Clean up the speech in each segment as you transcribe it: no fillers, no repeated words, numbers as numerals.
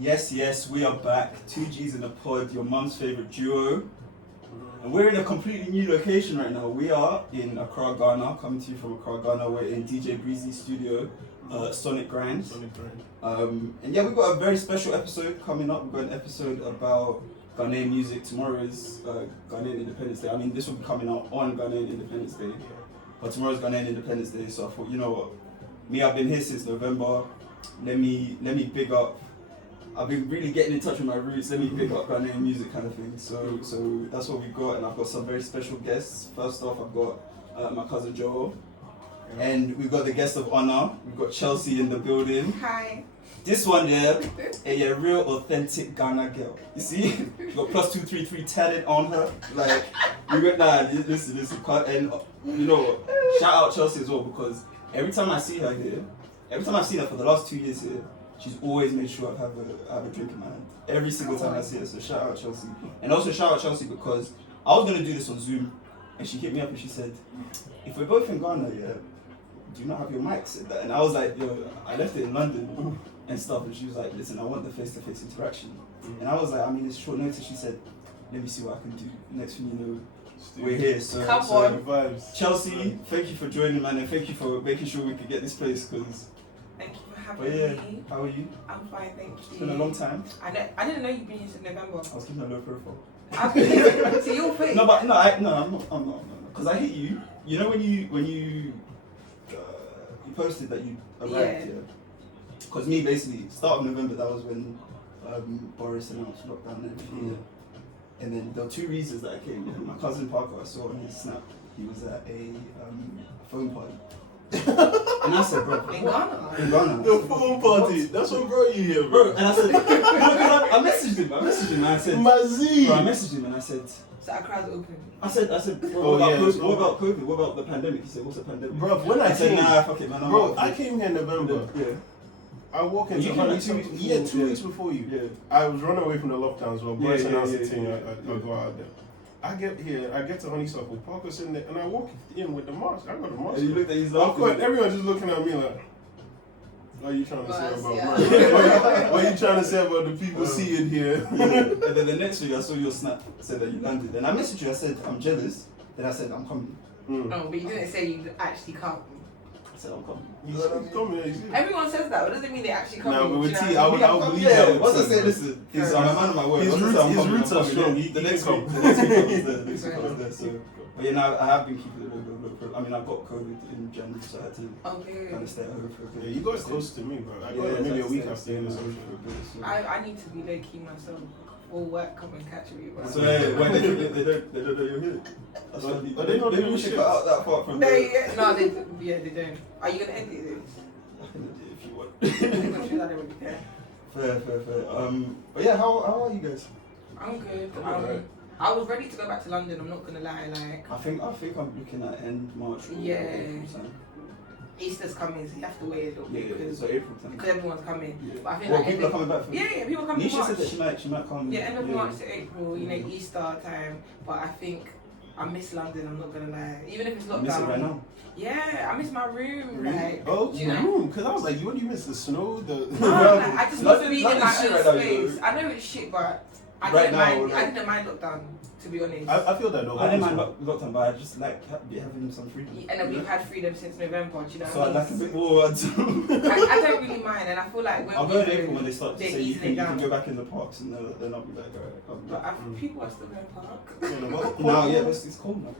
Yes, we are back. 2Gs in the pod, your mum's favourite duo. And we're in a completely new location right now. We are in Accra, Ghana, coming to you from Accra, Ghana. We're in DJ Breezy's studio, Sonic Grind. And yeah, we've got a very special episode coming up. We've got an episode about Ghanaian music. Tomorrow is Ghanaian Independence Day. I mean, this will be coming out on Ghanaian Independence Day. But tomorrow's Ghanaian Independence Day, so I thought, you know what? Me, I've been here since November. Let me big up. I've been really getting in touch with my roots. Let me pick up Ghanaian music kind of thing. So that's what we've got, and I've got some very special guests. First off, I've got my cousin Joel, and we've got the guest of honor. We've got Chelsea in the building. Hi. This one there, a real authentic Ghana girl. You see, she got +233 talent on her. Like we got listen, and you know what? Shout out Chelsea as well, because every time I see her here, every time I've seen her for the last 2 years here, she's always made sure I have a drink in my hand. Every single time I see her, so shout out Chelsea. And also shout out Chelsea because I was going to do this on Zoom, and she hit me up and she said, if we're both in Ghana, yeah, do you not have your mics? And I was like, yo, I left it in London and stuff, and she was like, listen, I want the face-to-face interaction. And I was like, I mean, it's short notice. She said, let me see what I can do. Next thing you know, we're here. So, Vibes. Chelsea, thank you for joining, man, and thank you for making sure we could get this place, because... Thank you for But having yeah, me. how are you? I'm fine, thank you. It's been a long time. I didn't know you've been here since November. I was keeping a low profile. I've been here to your face. No, I'm not. Because I hit you. You know when you posted that you arrived here. Because me, basically, start of November, that was when Boris announced lockdown and everything. Yeah. And then there were 2 reasons that I came. Yeah. My cousin Parker, I saw on his snap, he was at a phone party. And I said, bro, In Ghana? In Ghana. The phone party. That's what brought you here, Bro, and I said, I messaged him and I said, Mazzy. bro, I messaged him and I said, So Accra's open. I said, what about COVID? What about the pandemic? He said, what's a pandemic? Bro, when I said, came, nah, fuck it, man. bro, I came here in November. Yeah. I walk into You came like 2 weeks before. Yeah, 2 weeks before you. Yeah. I was running away from the lockdown as well. Boris announced the thing. Yeah. I go out there. I get here, I get to Honeysuckle, Parker's sitting there, and I walk in with the mask. I got the mask. And you looked at his Of laughing. course, everyone's just looking at me like, what are you trying to say about Yeah. what are you trying to say about the people seated here? And then the next week I saw your snap, said that you landed. And I messaged you, I said, I'm jealous. Then I said, I'm coming. Oh, but you didn't say you actually come. I said, I'm coming. You said, come here, you see. Everyone says that, but it doesn't mean they actually come. Nah, but with Do you T, know what I would believe Yeah, that. once I say, listen, I'm a man of my word. His Once I say I'm roots- his coming, roots I'm are coming. strong. The He next can week come. I was there. But yeah, now I have been keeping it low. I mean, I got COVID in January, so I had to Okay. kind of stay at home for a bit. Yeah, you got close to me, bro. I got it maybe a week after you. I need to be low key myself. All work come and catch me. But So yeah, when they don't know you're here. That's why But they don't maybe we should cut out that part from there. they don't. Are you gonna edit this? I can do it if you want. I'm sure I don't really care. Fair. But yeah, how are you guys? I'm good. Alright. I was ready to go back to London. I'm not gonna lie. Like I think I'm looking at end March. Or Yeah. April time. Easter's coming, so you have to wait a little bit because so April time. everyone's coming. Yeah. But I think Well, like people are coming back from. yeah, people come in Nisha March. said that she might come. Yeah, end of March to April. You know, Easter time. But I think I miss London. I'm not gonna lie. Even if it's I miss it lockdown. right now. Yeah, I miss my room. Like, Oh, do you know? room? Because I was like, what do you miss? The snow? No, like, I just want to be in London's my shit own right now, space. though. I know it's shit, but I Right didn't now, mind. like- I didn't mind lockdown, to be honest. I feel that though. I didn't mind lockdown, but I just like having some freedom. And then we've had freedom since November. Do you know So what I'd I like a mean? bit more. I don't really mind, and I feel like when I'll we go in April when they start to they're say you easing it can down. go back in the parks, and then I'll be like, alright, come But back. people are still going park. Now, yeah, but it's cold now.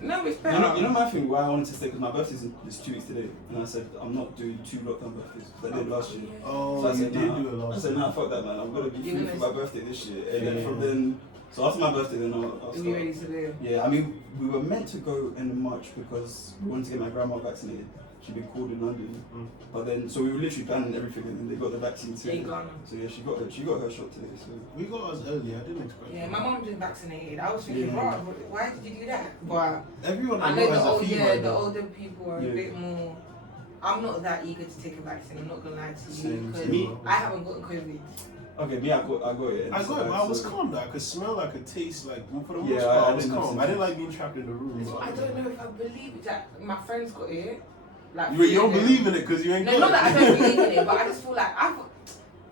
No, it's You better. know my thing why I wanted to stay, because my birthday's is 2 weeks today, and I said I'm not doing 2 lockdown birthdays because I did last year. Oh, So I you said, did nah. do it I last said, year. nah, fuck that, man. I'm gonna be You're free gonna for my birthday this year, and then Yeah. from then, so after my birthday, then I'll You'll be start. ready to live. Yeah, I mean, we were meant to go in March because we wanted to get my grandma vaccinated. She'd been called in London, but then so we were literally planning everything, and then they got the vaccine too. In Ghana. So yeah, she got her shot today. So We got ours early. I didn't expect. Yeah, my mom been vaccinated. I was thinking, Yeah. wow, why did you do that? But Everyone I I know know has a fever. the though. older people are a Yeah. bit more. I'm not that eager to take a vaccine. I'm not gonna lie to you Same. because Me- I haven't gotten COVID. okay, me, I got it. I got it, but I was so- calm though. I could smell, I could taste, like, for the most Yeah, part, I I was didn't have calm. I symptoms. didn't like being trapped in the room. So I don't know if I believe it. That my friends got it. Like You don't three of them. believe in it because you ain't No, got not it. that I don't believe in it, but I just feel like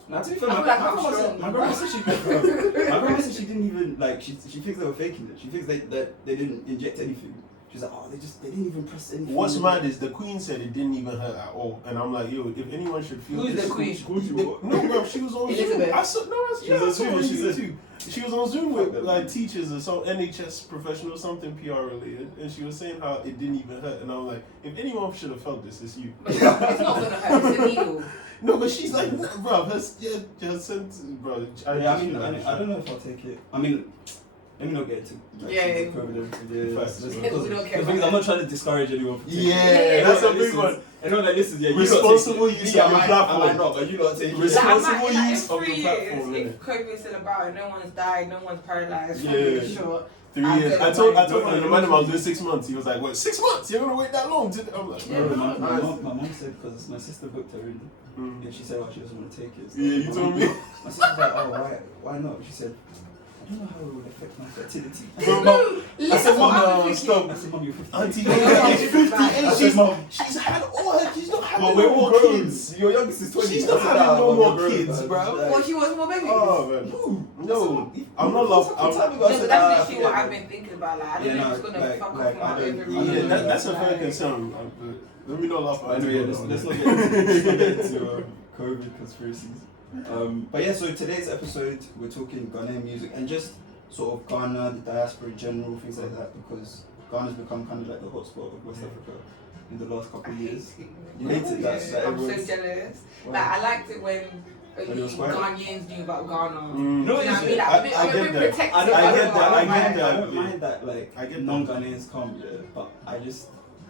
Now, to be fair, I my feel like I'm grandma strong. said she didn't even like. She thinks they were faking it. She thinks that they didn't inject anything. She's like, oh, they didn't even press anything. What's mad is the Queen said it didn't even hurt at all, and I'm like, yo, if anyone should feel Who's this, the Queen? No, bro, she was on Zoom. Elizabeth. I saw, no, She was on Zoom, on she said- YouTube. She was on Zoom with like teachers or some NHS professional, something PR related, and she was saying how it didn't even hurt, and I'm like, if anyone should have felt this, it's you. But it's not gonna hurt. It's illegal. No, but she's like, nah, bro, her sentence, bro. I don't know if I'll take it. I mean, let me not get into like, Yeah. COVID and everything. Facts. Because We don't care the thing is, about I'm not trying to discourage anyone from taking it. Yeah, that's a big listens- one. Anyone that listens, yeah, Responsible use of your I might platform. not, but you not taking it. Responsible Like, use in of 3 your years, platform, if innit? COVID's still about and no one's died, no one's paralyzed, Yeah. really short. 3 I years. don't I told mind. one of the man I was doing 6 months. He was like, what, 6 months? You're gonna wait that long? I'm like, Yeah, bro. no. My mom said, because my sister booked her in, and she said, she doesn't want to take it. So Yeah, you my told mom- me. My sister's like, oh, why not? She said, I don't know how it would affect my fertility. Bro, No, I listen, said, what Mom, I'm no, thinking. stop. I said, Mom, you're 50. Auntie, Yeah, she's 58. I said, She's Mom, she's had all her. She's not having Mom, no we're more grown. kids. Your youngest is 20. She's I not said, having no Mom, more we're grown, kids, man. bro. Like, Well, she wants more babies. Oh man, no. I'm not Some time laughing. ago, I No, said, but that's literally yeah, what I've been thinking about. Like, I don't know if it's gonna fuck like, up my I don't- ovary. Yeah, that's a fair Like, concern. Let me not laugh at Anyway, it. let's not get into COVID conspiracies. But yeah, so today's episode, we're talking Ghanaian music and just sort of Ghana, the diaspora in general, things like that, because Ghana's become kind of like the hotspot of West Africa in the last couple of years. You hated that, Yeah, that I'm so everyone's- jealous. Wow. Like, I liked it when When it was quiet. Ghanaians knew about Ghana. Mm. No, You know what I mean? Like, I I'm a get bit that. protective. I get that. I I get that. don't mind that, like, I get that. non-Ghanaians come, yeah, but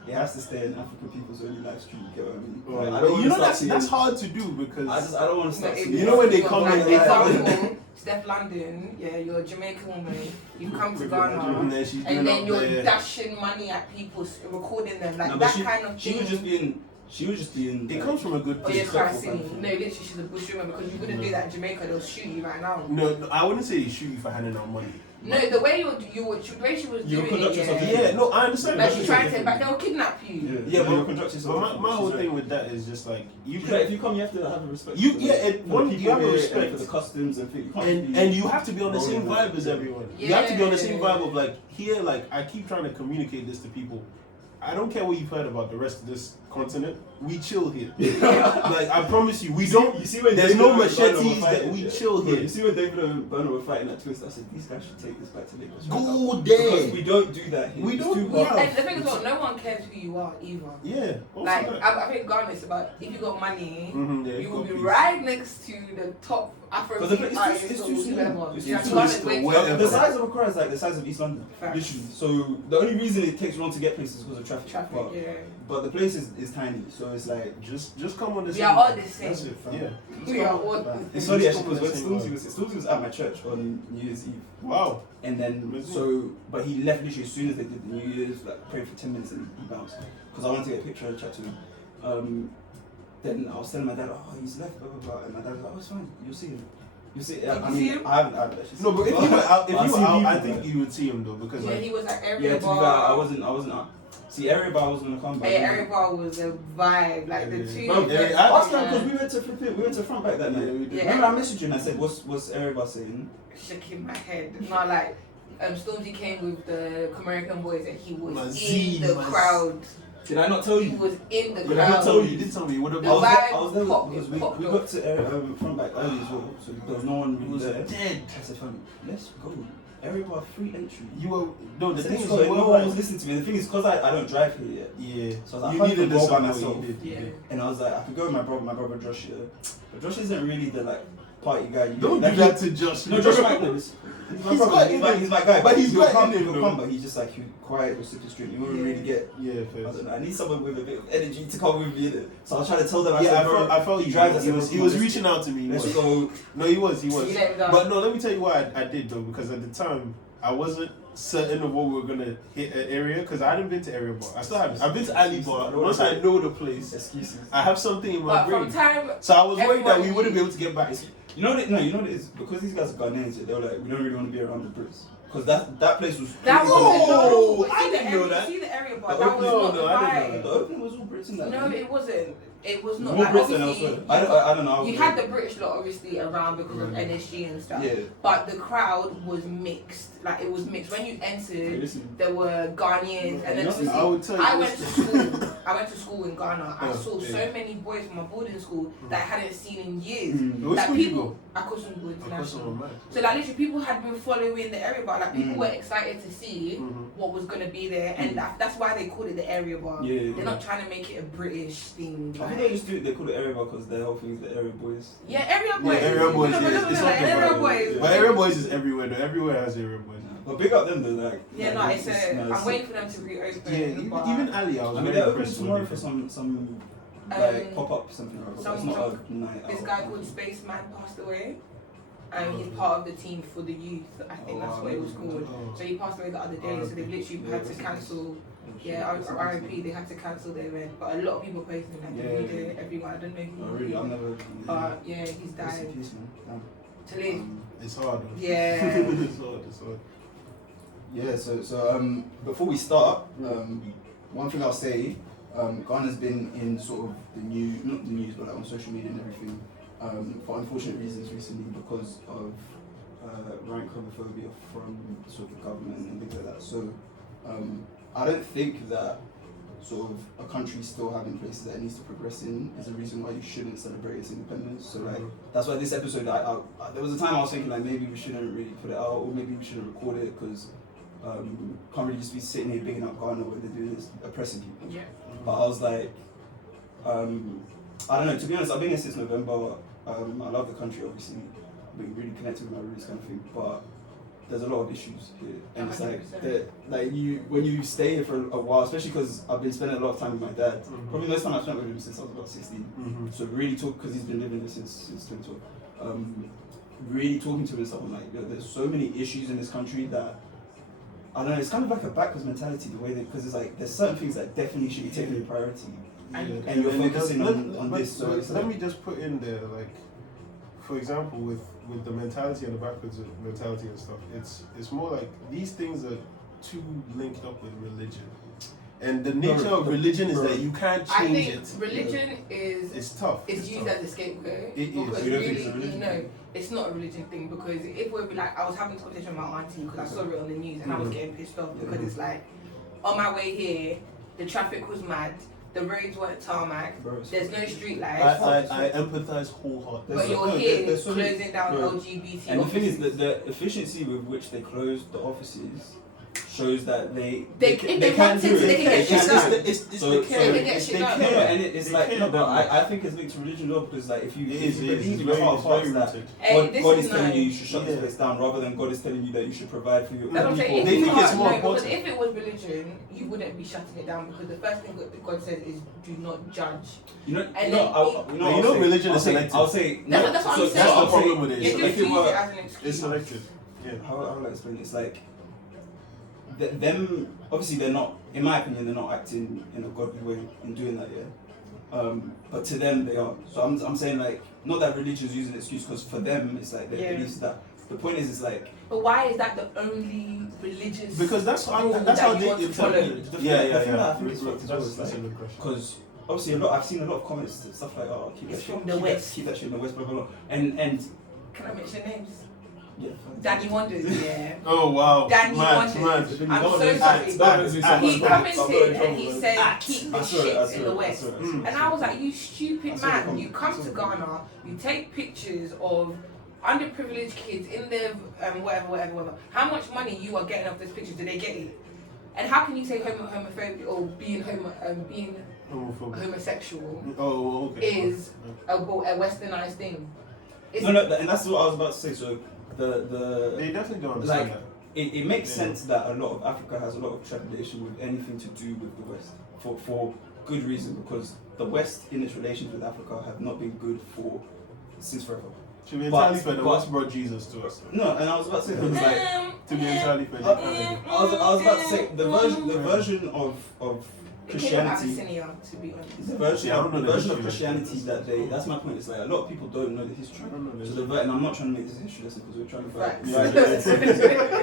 it has to stay in African people's only live stream, you get what I mean? Well, Like, I don't you wanna know start that's seeing- hard to do because I don't want to start But seeing. You know when they come like, in like- example, Steph London, yeah, you're a Jamaican woman, you come to and Ghana, then she's and doing then up you're there. dashing money at people, recording them, like No, but that kind of she thing. was just being. It like, comes from a good Oh yeah, place. Christine. No, literally, she's a bush woman because you wouldn't do that in Jamaica. They'll shoot you right now. No, I wouldn't say they shoot you for handing out money. No, the way the way she was You doing conduct it, yourself yeah. differently. Yeah, no, I understand. Like that. she's trying to, but they'll kidnap you. Yeah, but you're but conducting But yourself. my whole thing with that is just like you Like, if you come, you have to have a respect. You- for yeah, the- and for one, the you people have a here respect. and for the customs and things. You can't And you have to be on the same rolling vibe as like- everyone. You have to be on the same Yeah. vibe of like here, like I keep trying to communicate this to people. I don't care what you've heard about the rest of this continent. We chill here. Like I promise you, we don't. You see when There's David no and Bernard were machetes that fighting, we yeah. chill Bro, here. You see when David and Bernard were fighting at Twist, I said these guys should take this back to Lagos. right now. Go Because there. we don't do that here. We It's don't- too yeah, hard. And the thing is, what, no one cares who you are either. Yeah. also Like that. I think Ghana is about if you got money, Yeah, you will be copies. right next to the top Because Afrobeat it's artists too or small. whoever. It's Yeah, too Ghana's small. way too Wherever. The small. size of Accra is like the size of East London, Facts. literally. So the only reason it takes long to get places is because of traffic. Traffic, But, yeah. but the place is tiny, so it's like Just come on the We same. are all vibe. the same. That's it, fam. Yeah. We are all It's funny Just actually come because on when the same Stormzy was at my church on New Year's Eve, Wow. and then Amazing. but he left literally as soon as they did the New Year's, like prayed for 10 minutes and he bounced because I wanted to get a picture and chat to him. Then I was telling my dad, oh he's left, blah blah blah, and my dad was like, oh it's fine, you'll see him. You see, Did you I see mean, him? I haven't actually. No, but if you were out, I've seen I people think there. you would see him though because Yeah, like he was at Yeah, Area to be fair, Bar. I wasn't. See, Area Bar was gonna come, but Hey, Area Bar was a vibe. Like the Yeah. two. Bro, Yeah, I asked yeah. him because we went to flip it. We went to front back that night. Yeah, we did. Yeah. Remember I messaged you and I said, "What's Area Bar saying?" shaking my head. Not like Stormzy came with the American boys and he was Mazee, in the Mazee. crowd. Did I not tell He you? was in the Did I crowd. not tell you? You did tell me you would have The I was been there, vibe I was there popped- because popped we off. got to front back early as well, so there was no one It really was there. dead. I said, "Fam, let's go. Area Bar free entry." You were no. The The thing is, no you one were was listening to me. The thing is, because I don't drive here yet, yeah. so I was like, You I needed could the go by support. myself. You did. Yeah. And I was like, I could go with my brother Josh here, but Josh isn't really the like party guy. Don't like, do that to Josh. No, Josh might know this. He's my He's brother. quite He's in my, it. he's my guy. But he's he'll quite come, in it, he'll though. come, but he's just like, he'll quiet, he'll sip the street. You won't Yeah. really get. Yeah, I fair. don't know. I need someone with a bit of energy to come with me. So I was trying to tell them. I Yeah, said, I felt he you. drives. I He said, was "Come on, reaching out to me. Let's He was. go. No, he was. You let him down. But no, let me tell you why I did though, because at the time I wasn't certain of what we were gonna hit an area, because I hadn't been to Area Bar. I still haven't. I've been to Ali Bar. Once I know the place, Excuses. I have something in my But from brain. time, So I was worried that we everyone wouldn't be knew. able to get back. You know that? No, you know what it is because these guys are Ghanaians. They were like, we don't really want to be around the Brits because that place was. that crazy. was Oh, no. I See the didn't know area, that. see the area bar. The That was opening- not the no, I didn't know vibe. The opening was all Brits in that. No, man. it wasn't. It was not More like Brits than obviously. elsewhere. I don't know. You had the British lot obviously around because of NSG and stuff. Yeah. But the crowd was mixed. Like it was mixed. When you entered, there were Ghanaians, and then obviously I went to school. I went to school in Ghana. I saw so many boys from my boarding school that I hadn't seen in years. Like people, I couldn't go international. So like literally, people had been following the area bar. Like people were excited to see what was gonna be there, and that's why they called it the area bar. Yeah. They're not trying to make it a British thing. I think they just do it. They call it area bar because their whole thing is the area boys. Yeah, area boys. Yeah, area boys. Area boys. But area boys is everywhere. Though. Everywhere has area boys. But big up them though, like. Yeah, no, it's I'm waiting for them to reopen. Yeah, even Ali, I mean, they're open tomorrow for some like pop up something. It's not a night out. This guy called Spaceman passed away. He's part of the team for the youth. I think that's what it was called. So he passed away the other day. So they literally had to cancel. Yeah, RIP. They had to cancel the event. But a lot of people posting that. Everyone. I don't know who. Oh, really? I've never. But yeah, he's died. To live. It's hard. Yeah. It's hard. Yeah. So before we start, one thing I'll say, Ghana's been in sort of the news, not the news, but like on social media and everything, for unfortunate reasons recently because of rank homophobia from sort of the government and things like that. So I don't think that sort of a country still having places that it needs to progress in is a reason why you shouldn't celebrate its independence. So like that's why this episode, there was a time I was thinking like maybe we shouldn't really put it out, or maybe we shouldn't record it because can't really just be sitting here bigging up Ghana when they're doing this, oppressing people. Yeah. But I was like, I don't know. To be honest, I've been here since November. I love the country, obviously. I've been really connected with my roots, kind of thing. But there's a lot of issues here, and it's like when you stay here for a while, especially because I've been spending a lot of time with my dad. Probably most time I've spent with him since I was about 16. So really because he's been living here since 2012. Really talking to him and stuff. I'm like, there's so many issues in this country that I don't know. It's kind of like a backwards mentality the way that because it's like there's certain things that definitely should be taken in priority, and you're focusing on this. So let me just put in there, like, for example, with the mentality and the backwards mentality and stuff, it's more like these things are too linked up with religion, and the nature of religion is that you can't change it. Religion is it's tough. It's used as a scapegoat. It is. You don't think it's a religion? No, it's not a religion thing because if we're like, I was having this conversation with my auntie because I saw it on the news and I was getting pissed off because it's like, on my way here, the traffic was mad. The roads weren't tarmac. There's no street lights. I empathize wholeheartedly. But you're here closing down LGBT. And the thing is that the efficiency with which they closed the offices shows that they can do it. They can get shit done. It's the care. They can get shit done. And it's like no, but I think it's linked to religion though because like if you believe in your heart of hearts that God is telling you should shut this place down rather than God is telling you that you should provide for your people. They think it's more important. Because if it was religion, you wouldn't be shutting it down because the first thing that God says is do not judge. Religion is selective. I'll say that's what I'm saying. That's the problem with it. If it were as an excuse, it's selective. Yeah. How will I explain it? It's like them obviously they're not, in my opinion, they're not acting in a godly way in doing that, but to them they are. So I'm saying like not that religion is using an excuse because for them it's like their beliefs that. The point is, it's like. But why is that the only religious? Because that's how they interpret. I think it's fucked as well. Because obviously I've seen a lot of comments and stuff like, oh, keep that shit in the West, blah blah blah. And can I mention names? Yeah. Danny Wonders, yeah. Oh wow. Danny Wonders. I'm so sorry. He commented and he said, keep this shit in the West. And I was like, you stupid man. You come to Ghana, you take pictures of underprivileged kids in their whatever. How much money you are getting off those pictures? Do they get it? And how can you say homophobia or being homosexual is a westernized thing? No, and that's what I was about to say. So they definitely don't understand that. It makes sense that a lot of Africa has a lot of trepidation with anything to do with the West for good reason because the West in its relations with Africa have not been good since forever. To be entirely fair, the West brought Jesus to us. No, and I was about to say that was like to be entirely fair. I was about to say the version of Christianity. To be honest. The version of Christianity that's my point. It's like a lot of people don't know the history. And I'm not trying to make this a history lesson because we're trying to fight.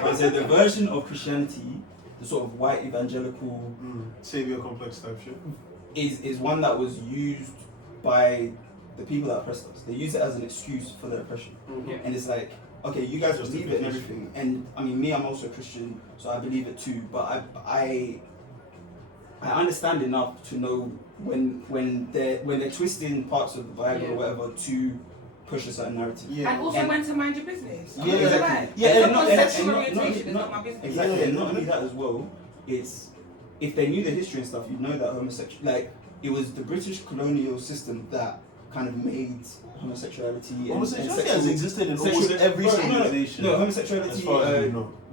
I would say the version of Christianity, the sort of white evangelical savior complex type shit, is one that was used by the people that oppressed us. They use it as an excuse for their oppression. And it's like, okay, you guys believe it and everything. And I mean, me, I'm also a Christian, so I believe it too. But I understand enough to know when they're twisting parts of the Bible or whatever to push a certain narrative. And also when to mind your business. Yeah, exactly. Sexual orientation is not my business. Exactly, and not only that as well, it's if they knew the history and stuff, you'd know that it was the British colonial system that kind of made homosexuality homosexuality has existed in almost every civilization. No, homosexuality,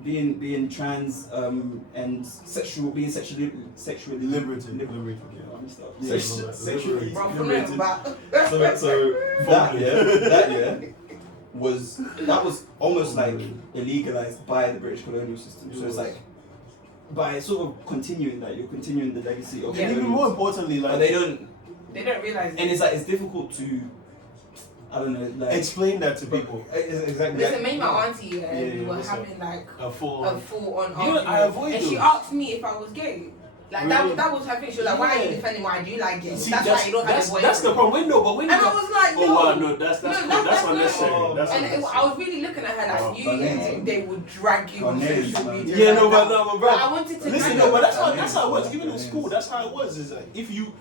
being trans, and being sexually liberated. Sexually liberated. So that was almost like illegalized by the British colonial system. So it's like by sort of continuing that, you're continuing the legacy of. And even more importantly, like but they don't realize it. And it's like it's difficult to, I don't know, like explain that to people. Exactly. Listen, me and my auntie, we were having like a full on argument. I avoid and she asked me if I was gay. Like that was her thing. She was like, "Why are you defending? Why do you like gays? That's why you don't have a boyfriend." That's the problem. And I was like, "Oh wow, no, that's unnecessary." I was really looking at her like, they would drag you on social media. Yeah, but bro. I wanted to listen. No, but that's how it was. Even in school, that's how it was. Is like if you,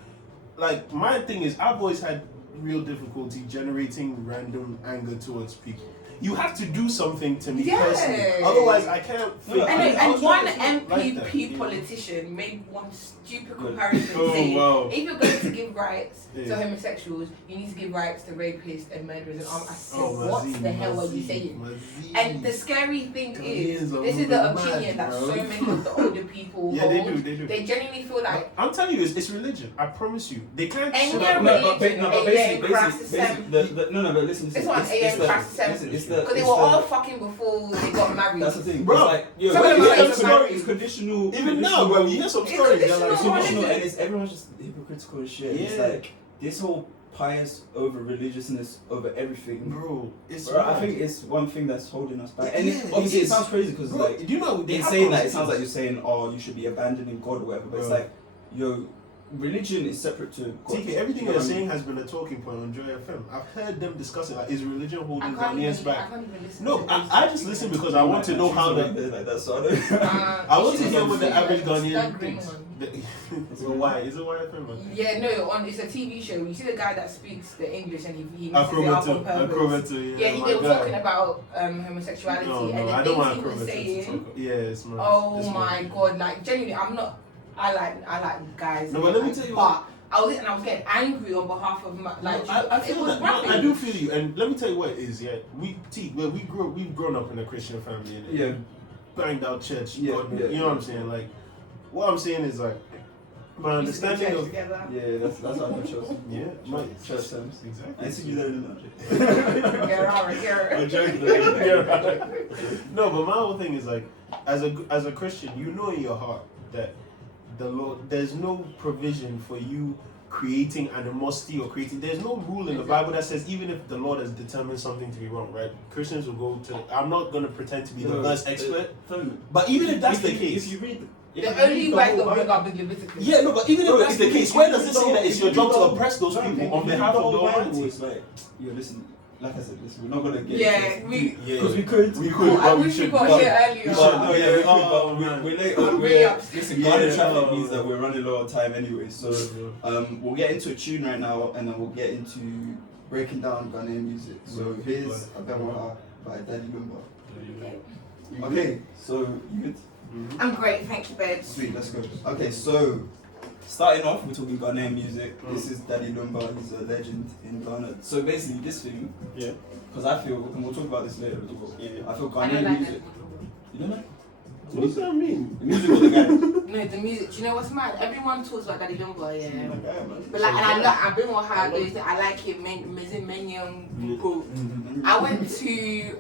like, my thing is, I've always had real difficulty generating random anger towards people. You have to do something to me personally. Otherwise, I can't. And one MPP politician made one stupid comparison saying, if you're going to give rights to homosexuals, you need to give rights to rapists and murderers. And I said, what the hell are you saying? And the scary thing is, this is the opinion that so many of the older people hold. They do. They genuinely feel like. I'm telling you, it's religion. I promise you. They can't. But listen. This one's because they were all fucking before they got married. That's the thing, bro. Like, it's conditional. Even now, bro, you hear some stories. It's conditional, and everyone's just hypocritical and shit. Yeah. It's like this whole pious over religiousness over everything, bro. I think it's one thing that's holding us back. And obviously, it sounds crazy because like you know, in saying that, it sounds like you're saying, "Oh, you should be abandoning God or whatever." But it's like, religion is separate to God. TK, everything you're saying has been a talking point on Joy FM. I've heard them discuss it. Like, is religion holding Ghanaians back? No, I just listen because I want to know how the. Like that, so I want to hear what the average Ghanaian thinks. Is it YFM? Yeah, no. It's a TV show. You see the guy that speaks the English and he messes it Acrobat, up on purpose. They were talking about homosexuality and the things he was saying. Yes, man. Oh my god! Like genuinely, I'm not. I like guys. No, but let me tell you. But I was getting angry on behalf of my like. I feel that. I do feel you, and let me tell you what it is. Yeah, we've grown up in a Christian family. Yeah, banged out church. Yeah, you know what I'm saying? Like, what I'm saying is like my understanding of that's how I chose. Yeah, my church terms. Exactly. I see you there in that. I'm joking. No, but my whole thing is like, as a Christian, you know in your heart that the Lord, there's no provision for you creating animosity or there's no rule in the Bible that says even if the Lord has determined something to be wrong, right? Christians will go to, I'm not going to pretend to be the first expert, but even if that's the case, if you read the only way to bring up is Leviticus. Yeah, no, but even if that's the case, where does it say that it's your job to oppress those people on behalf of the Almighty? It's like, listen, like I said, listen, we're not gonna get because we could. I wish we got here earlier. We're late. Listen, Ghana traffic means that we're running low on time anyway. So we'll get into a tune right now, and then we'll get into breaking down Ghanaian music. So here's Agamoha by Daddy Lumba. Okay, so you good? I'm great, thank you, babe. Sweet, let's go. Okay, so starting off, we're talking Ghanaian music. This is Daddy Lumba, he's a legend in Ghana. So basically, this thing, because I feel, and we'll talk about this later as well. I feel Ghanaian music. You don't like? What does that mean? The music or the guy? No, the music. Do you know what's mad? Everyone talks about Daddy Lumba, but like, and I've been more hard. I like it, many people. I went to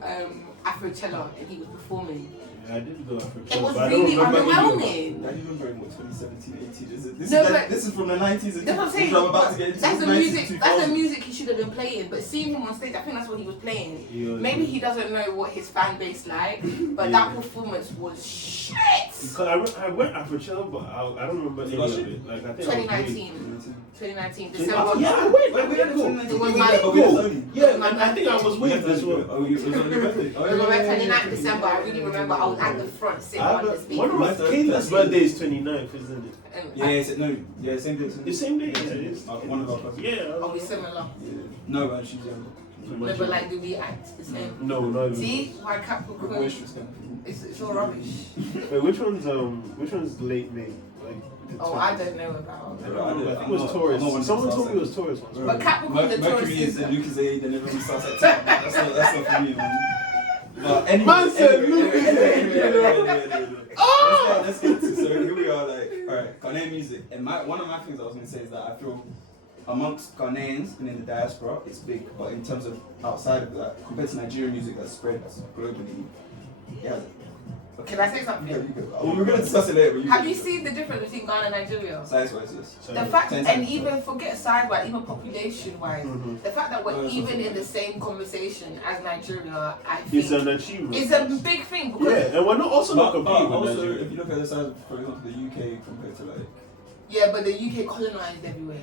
Afrochella and he was performing. I did go Afro It Chill, was but I don't really remember underwhelming. I don't remember what 2017, 18 is. This is from the 90s. That's what I'm saying. I'm about to get into. That's the 90s, music. That's the 2000s. music he should have been playing. But seeing him on stage, I think that's what he was playing. Yeah, Maybe he doesn't know what his fan base like, but that performance was shit. Because I went Afro Chill, but I don't remember any of it. Like I think 2019, December. Yeah, I went. Wait, we had a 2019. It was my go. Yeah, and I think I was with as well. Oh, it was on your birthday. Oh, It was my 29th December. I really remember I was at the front sitting on the speaker. One of my Kayla's birthday is 29th, isn't it? Yeah, same day. The same day. Yeah, it is. One of our cousins. Yeah. Are we similar? Yeah. No, man, she's young. No, but like, do we act the same? No, not even. See, why Capricorn? It's all rubbish. Wait, which one's late May? Like. Oh, I don't know about. I think it was Taurus. Someone told me it was Taurus. But Capricorn, the Taurus Mercury is season. Luke is 8, and everyone starts at 10. That's not for me, man. But anyway, Man said Luke is 8. Let's get to so here we are, like, alright, Ghanaian music. And one of my things I was gonna say is that I feel amongst Ghanaians and in the diaspora it's big, but in terms of outside of that, compared to Nigerian music that spreads globally, yeah. Can I say something? Yeah, you go. We're gonna discuss it later. Have you seen the difference between Ghana and Nigeria? Size-wise, yes. The fact, and even forget side-wise, even population-wise, the fact that we're even in the same conversation as Nigeria, I think, It's an achievement. it's a big thing. Because Yeah, and we're not competing with also, Nigeria. if you look at the size, for example, the UK compared to like. yeah, but the UK colonized everywhere.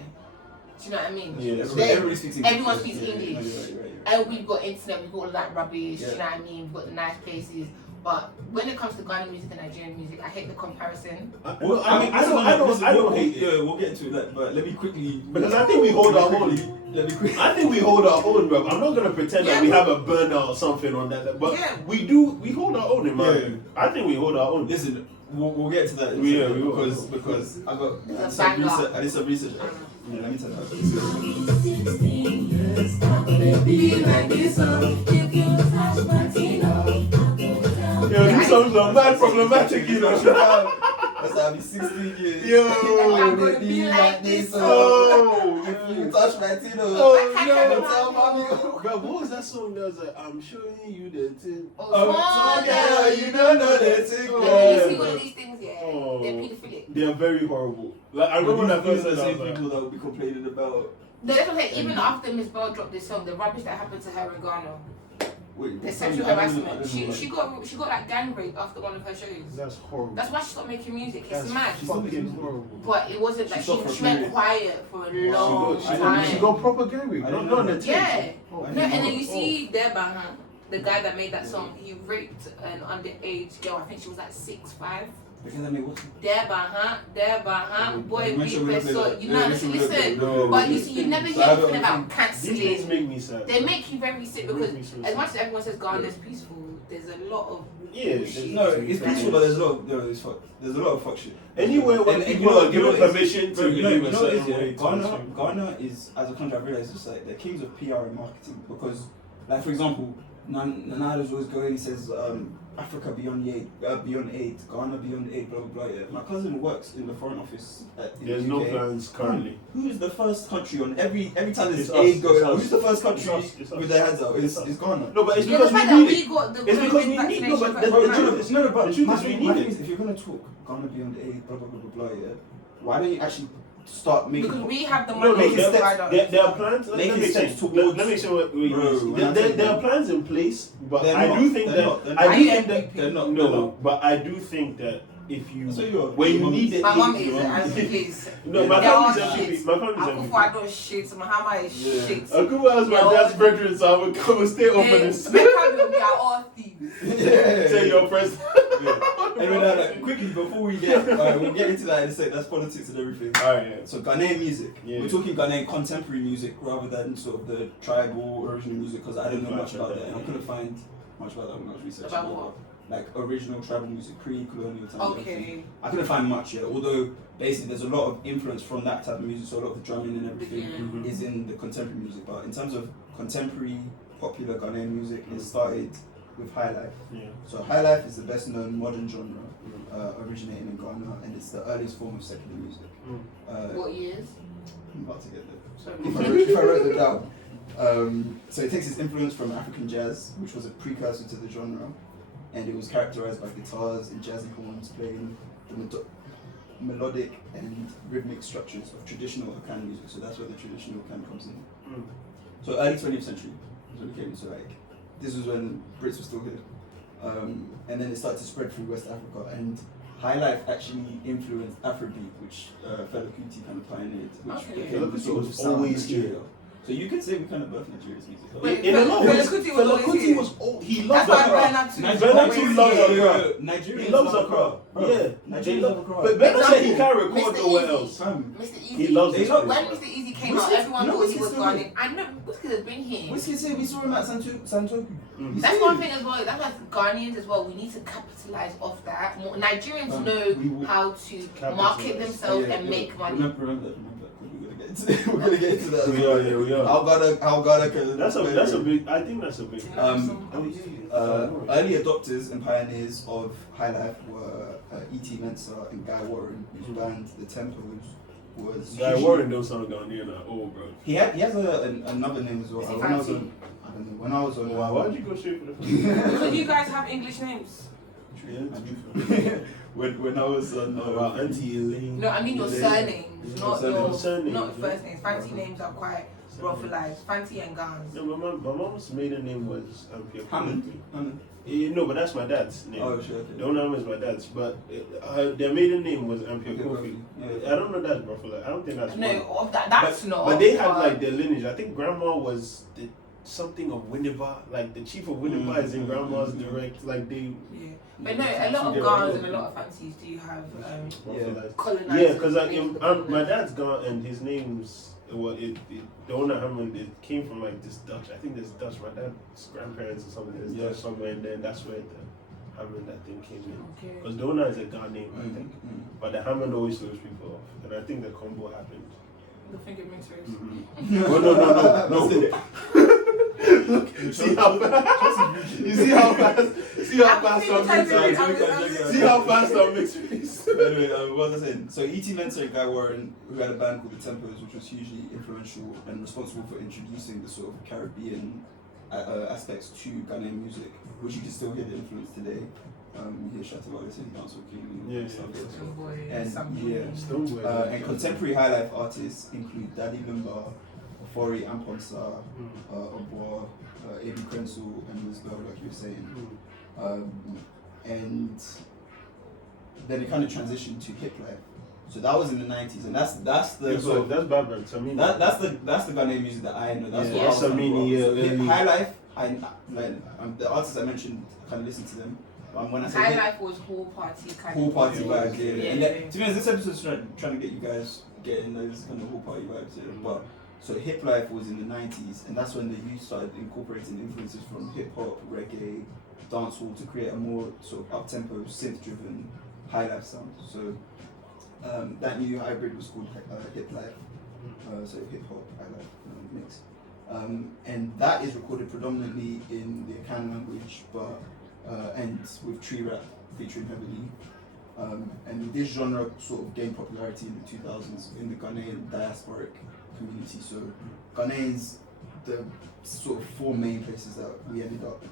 Do you know what I mean? Yeah, Everybody speaks English. Everyone speaks Yeah, English. right. And we've got internet, we've got all that rubbish, Yeah. you know what I mean? We've got the nice places. But when it comes to Ghanaian music and Nigerian music, I hate the comparison. I don't hate it. Yeah, we'll get into that, but let me quickly. Because I think we hold our own. Let me quickly. I think we hold our own, bro. I'm not gonna pretend that we have a burnout or something on that, but we do. We hold our own in my opinion. I think we hold our own. Listen, we'll get to that. Yeah, we will. because I got It's a some banger. research. I did some research. Yeah, let me tell you. Yo, these songs are mad problematic, you know. That's how I'll be 16 years. Yo, I'm gonna be like this. Oh, if you touch my Tino, no. tell mommy. Bro, what was that song that was like, I'm showing you the thing? Oh, yeah, you don't know the thing. You see all of these things, yeah. Oh. They're pedophilic. They are very horrible. Like, I remember that These first are the time. same people that will be complaining about. No, that's what I'm saying. Even after Miss Bell dropped this song, the rubbish that happened to her in Ghana, Wait, the sexual harassment, she got like gang raped after one of her shows. That's horrible. That's why she stopped making music. It's That's mad. fucking horrible. But it wasn't like She stopped she for went period. quiet for a long time. She got proper gang rape. I Not didn't know on the that. tape. Yeah. Oh, No, and then you see Deba, the guy that made that song, he raped an underage girl. I think she was like 6'5". Because I mean, what? Deba, boy, Make sure we big look so at you it. know, Yeah, make sure we look at it. listen. No, But you see, you never so hear I don't anything about These things cancelling. make me sad. They make you very sick because Make me so as sad. much as everyone says Ghana's peaceful, there's a lot of Yeah, bullshit. No, it's peaceful, but there's a lot of there's a lot of fuck shit. Anywhere where And people are given what it is? permission to Bro, behave a what it is, certain yeah? way. Ghana is, as a country, I realize it's like the kings of PR and marketing because, like for example, Nanado's always going. He says, Africa beyond aid, Ghana beyond aid, blah blah blah. Yeah. My cousin works in the foreign office. In There's the no UK. plans currently. Who's the first country on every time there's It's aid us, going it's on? us. Who's the first country It's us. with their hands out? It's Ghana. No, but it's Yeah, because the we fact that need we it. got the It's because we COVID need. No, but vaccination the vaccine. truth. No, but the truth is we need it. If you're gonna talk Ghana beyond aid, blah blah blah blah blah, yeah. Why don't you actually start making? Because we have the No, money make to it provide steps. our- there are plans. Let Making me say. steps towards- Let me say what we. Bro, when I'm There saying are that- plans in place, but They're I not. do think They're that not. They're I not. do think that They're not. no, but I do think that if you So you're- when you need it, My mum is, and please. no, my They are family's shit. MPP. My family's Akufu MPP. Addo shit. Mahama is shit. Akufu has my They're dad's all- brethren, so I would come and stay over this. They are all thieves. Say your president. Anyway, now, like, quickly before we get, we'll get into that in a sec. That's politics and everything. Alright. So Ghanaian music. Yeah. We're talking Ghanaian contemporary music rather than sort of the tribal original music because I don't know much about that and I couldn't find much about that when I was researching. About what? Like original tribal music, pre-colonial times. Okay. Everything. I couldn't find much yet. Although basically there's a lot of influence from that type of music, so a lot of the drumming and everything is in the contemporary music. But in terms of contemporary popular Ghanaian music, it started with highlife. Yeah. So highlife is the best known modern genre originating in Ghana, and it's the earliest form of secular music. What years? I'm about to get there. Sorry. If I wrote it down. So it takes its influence from African jazz, which was a precursor to the genre. and it was characterized by guitars and jazzy horns playing the melodic and rhythmic structures of traditional Akan music. So that's where the traditional Akan comes in. So early 20th century is when it came. So like this was when Brits were still here, and then it started to spread through West Africa. And highlife actually influenced Afrobeat, which Fela Kuti kind of pioneered, which became the sort of sound of Nigeria. So you could say we kind of birthed Nigeria's music. In a lot of ways, Fela Kuti was he loves Accra. Fela Kuti loves Accra. Nigerians He loves Accra. Yeah, Nigerians love Accra. But Better said he can't record nowhere else. Mr. Easy. He loves When this Mr. Easy came out, everyone no, thought he was still Ghanaian. I know Whiskey has been here. Whiskey said we saw him at Santoku. That's one thing as well. That's why Ghanaians as well. We need to capitalize off that. Nigerians know how to market themselves and make money. Remember that. We're gonna get into that. We are. How Ghana can. That's a big. I think that's a big. Early adopters and pioneers of highlife were E.T. Mensah and Guy Warren, whose band The Tempos was. Guy Warren don't sound Ghanaian at all, bro. He has another name as well. When I was on. Wow, why'd you go straight for the? Because you guys have English names. When I was on Auntie Elaine. No, I mean your surnames, not your surname. not first names. Fancy names are quite brothalized. Fancy and Gans. No, my mom's maiden name was Hammond. No, but that's my dad's name. Oh, sure. Okay. The only name is my dad's, but their maiden name was Ampere Kofi. I don't know that's Buffalo. I don't think that's that's not. But they had like their lineage. I think grandma was something of Winneba, like the chief of Winneba is in grandma's direct, like they. Yeah. But no, a lot of Gans and a lot of fancies do have colonized. Yeah, because my dad's Ghan and his name's the owner Hammond. It came from like this Dutch. I think there's Dutch. My dad's grandparents or something. There's Dutch somewhere, and then that's where the Hammond I think came in. Because the owner is a Ghan name, I think. But the Hammond always throws people off, and I think the combo happened. The finger mix race. Oh no. Look, see how fast. You see how fast. See how fast I'm mixing. See how fast I'm mixing. Anyway, what was I saying? So E.T. Mensah and Guy Warren, who had a band called The Tempos, which was hugely influential and responsible for introducing the sort of Caribbean aspects to Ghanaian music, which you can still hear the influence today. You hear Shatabale City Dancehall King stuff. And contemporary highlife artists include Daddy Lumba, Fori Amponsa, Oboa, A.B. Krenzel, and Liz Bell, like you were saying. And then it kind of transitioned to hip life. So that was in the 90s, and that's the that's Barbara Samini. That's the Ghanaian music that I know. That's what Samini. High life, the artists I mentioned, I kind of listen to them. When I say high life was whole party vibes, yeah. And to be honest, this episode is trying to get you guys getting those kind of whole party vibes, yeah. But so hip life was in the 90s, and that's when the youth started incorporating influences from hip hop, reggae, dancehall to create a more sort of up-tempo, synth-driven high life sound. So that new hybrid was called hip life, so hip hop, high life mix. And that is recorded predominantly in the Akan language, but and with tree rap featuring heavily. And this genre sort of gained popularity in the 2000s in the Ghanaian diasporic community. So Ghanaians, the sort of four main places that we ended up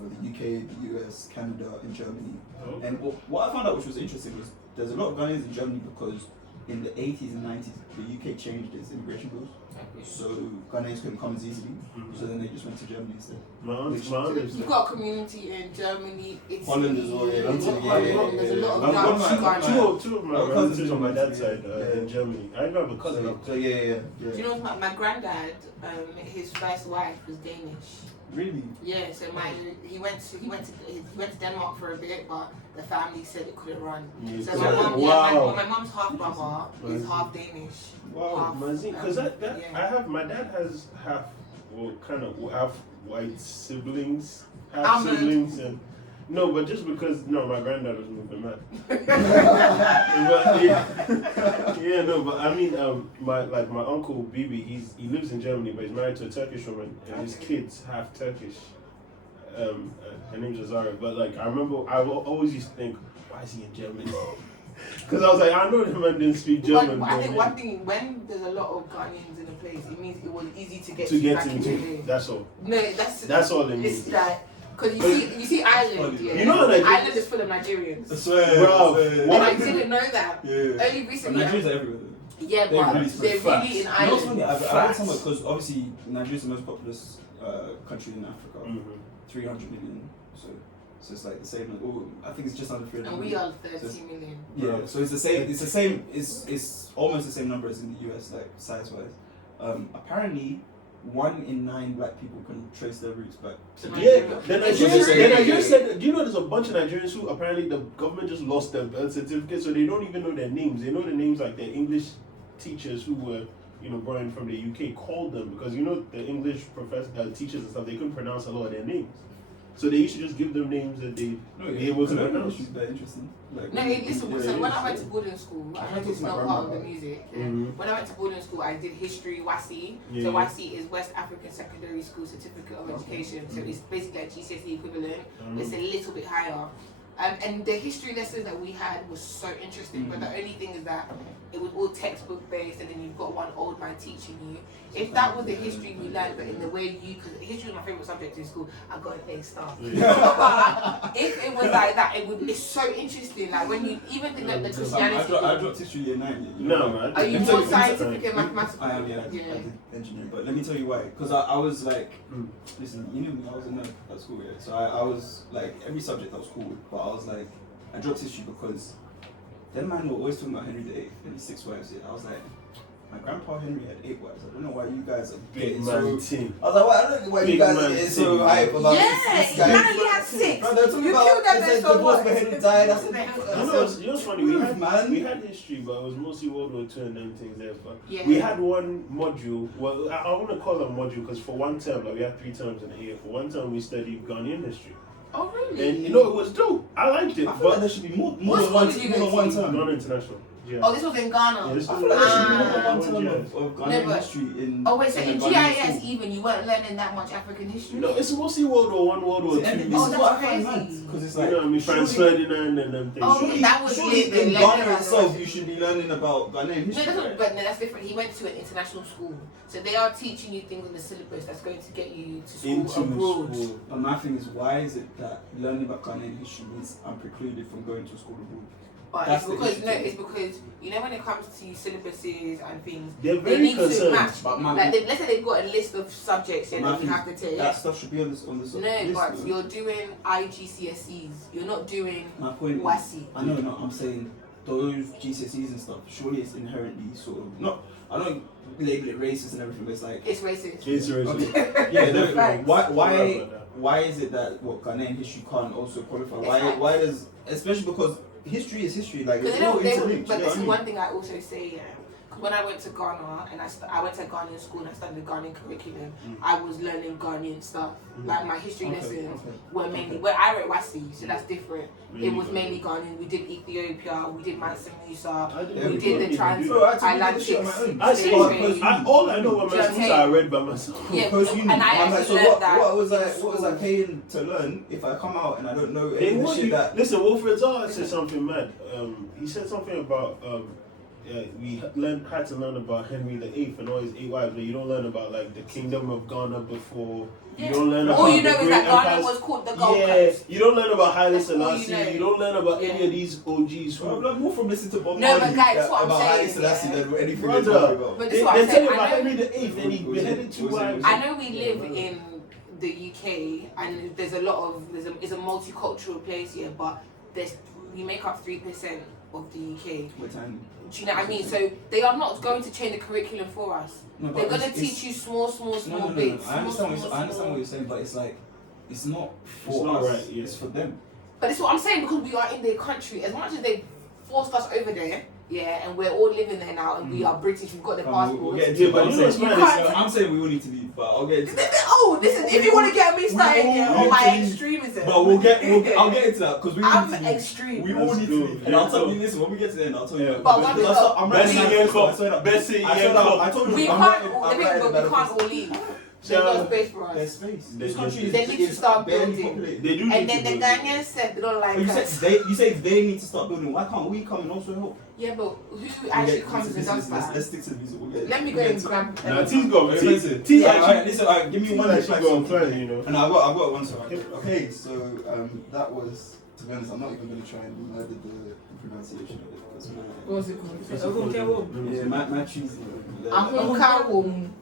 were the UK, the US, Canada, and Germany. And what I found out which was interesting was there's a lot of Ghanaians in Germany because in the 80s and 90s, the UK changed its immigration rules. So Ghanaians couldn't come as easily. So then they just went to Germany instead. You've got a community in Germany, Italy, Holland as well. Holland. There's a lot of two of my relatives on my dad's side in Germany. I have a cousin. So yeah. Do you know my granddad? His first wife was Danish. Really? Yeah. So he went to Denmark for a bit, but the family said it couldn't run. So my mom's half brother is half Danish. Wow, because I have my dad has half white siblings, siblings, and but just because my granddad was moving mad. But I mean my uncle Bibi, he lives in Germany, but he's married to a Turkish woman, and his kids half Turkish. Her name's Azara, but I remember I always used to think, why is he in Germany? Because I was like, I know the man didn't speak German. I think one thing, when there's a lot of Ghanaians in a place, it means it was easy to get into. That's all. No, that's all it means. It's like Because you see Ireland, yeah. You know Ireland is full of Nigerians. I swear. Bro, And I didn't know that. Yeah. Only recently. Nigerians are everywhere. Yeah, but they're really in Ireland. You know what's funny? I read somewhere because obviously Nigeria is the most populous country in Africa. 300 million. So it's like the same. I think it's just under 300 and million. we are 30 million. Yeah, so it's the same. It's almost the same number as in the US, like size wise. Apparently, 1 in 9 black people can trace their roots back. Yeah, the Nigerians said, do you know there's a bunch of Nigerians who apparently the government just lost their birth certificate, so they don't even know their names. They know the names like their English teachers who were, brought in from the UK called them because the English teachers and stuff, they couldn't pronounce a lot of their names. So they used to just give them names that they able to pronounce. It's very interesting. Like, listen. So when I went to boarding school, I know it's not part of the music. Yeah. When I went to boarding school, I did history, WASI. Yeah. So WASI is West African Secondary School Certificate of Education. So it's basically like GCSE equivalent. It's a little bit higher. And the history lessons that we had was so interesting, but the only thing is that it was all textbook based, and then you've got one old man teaching you. If that was the history we learned, but in the way because history was my favorite subject in school, I got an A star. If it was like that, it's so interesting. Like when you even think that the Christianity. I dropped history year 9. No, man. Are you more scientific and mathematical? I am, yeah. I did engineering, but let me tell you why. Because I was like, listen, you knew me, I was a nerd at school, yeah. So I was like, every subject I was cool with, but I was like, I dropped history because them man were always talking about Henry VIII and his 6 wives. Yeah. I was like, my grandpa Henry had 8 wives. I don't know why you guys are getting so. I was like, I don't know why you guys are getting so hype about this guy. Yeah, he had 6. Bro, they're talking you about killed that man so much. Henry died. I said, you know what's funny? We had history, but it was mostly World War II and them things there. But we had one module. Well, I want to call it a module because for one term, like we had 3 terms in a year. For one term, we studied Ghanaian history. Oh really? And it was dope. I liked it. I feel like there should be more than one term. Ghana International. Yeah. Oh, this was in Ghana. Yeah, this I feel like there should be more than one term of Ghanaian history in. Oh wait, so in GIS even you weren't learning that much African history? No, it's mostly World War I, World War II. This is what I find mad because it's like Franz Ferdinand and them things. Oh, that was in Ghana itself. You should be learning about Ghanaian history. But no, that's different. He went to an international school, so they are teaching you things on the syllabus that's going to get you to school abroad. But my thing is, why is it that learning about Ghanaian history means I'm precluded from going to a school abroad? But it's because when it comes to syllabuses and things, they need concerned. to match. Let's say they've got a list of subjects that you have to take. That stuff should be on the list. No, but you're doing IGCSEs. You're not doing WASI. I know. I'm saying those GCSEs and stuff. Surely it's inherently sort of not. I don't label it racist and everything, but it's like it's racist. It's racist. Okay. Yeah. Why is it that Ghanaian history can't also qualify? Why does, especially because history is history, like it's all interlinked. But this is one thing I also say, yeah. When I went to Ghana and I went to Ghanaian school and I studied the Ghanaian curriculum, I was learning Ghanaian stuff. Like my history lessons were mainly where I wrote WASI, so that's different. It was mainly Ghanaian. We did Ethiopia, we did Mansa Musa, we did the Transatlantic. All I know about Mansa Musa I read by myself. Yeah, and I actually learned that. What was I paying to learn if I come out and I don't know any of the shit that? Listen, Wilfred Zaha said something mad. He said something about. We had to learn about Henry VIII and all his 8 wives, but you don't learn about like the Kingdom of Ghana before. Yeah. You don't learn about all you know the is great that Ghana empires. was called the Gold Coast. You don't learn about Haile Selassie. You know. You don't learn about any of these OGs. I've learned more from listening to Bob Marley about Haile Selassie than anything about. But this is what they're I'm saying. telling about Henry VIII and he beheaded 2 wives. I know we live in the UK and there's a lot of it's a multicultural place here, but we make up 3% of the UK. We're tiny. Do you know what I mean? So they are not going to change the curriculum for us. No, they're going to teach you small bits. I understand what you're saying, but it's like it's not for us. Right, yeah. It's for them. But it's what I'm saying because we are in their country. As much as they forced us over there, yeah, and we're all living there now, and we are British. We've got the passports. We'll get into it, but I'm saying we all need to leave, but I'll get into it. Oh, listen, if you want to get me started on my extremism, but I'll get into that because I'm extreme. We all need to leave, and I'll tell you. Listen, when we get to the end, I'll tell you. But I'm ready. Best city I told you. We can't all leave. There's no space for us. There's space. This country they need to start building. They do. And then the Ghanaians said they don't like us. You say they need to start building. Why can't we come and also help? Yeah, but who actually comes and does that? Let's stick to the music. Let me go and grab. Nah, T's got T's actually. Give me one actually got plan, you know. And I got one song. Okay, so that was, to be honest, I'm not even gonna try and murder the pronunciation of it. What was it called? Yeah, my cheese. Ahunka wom.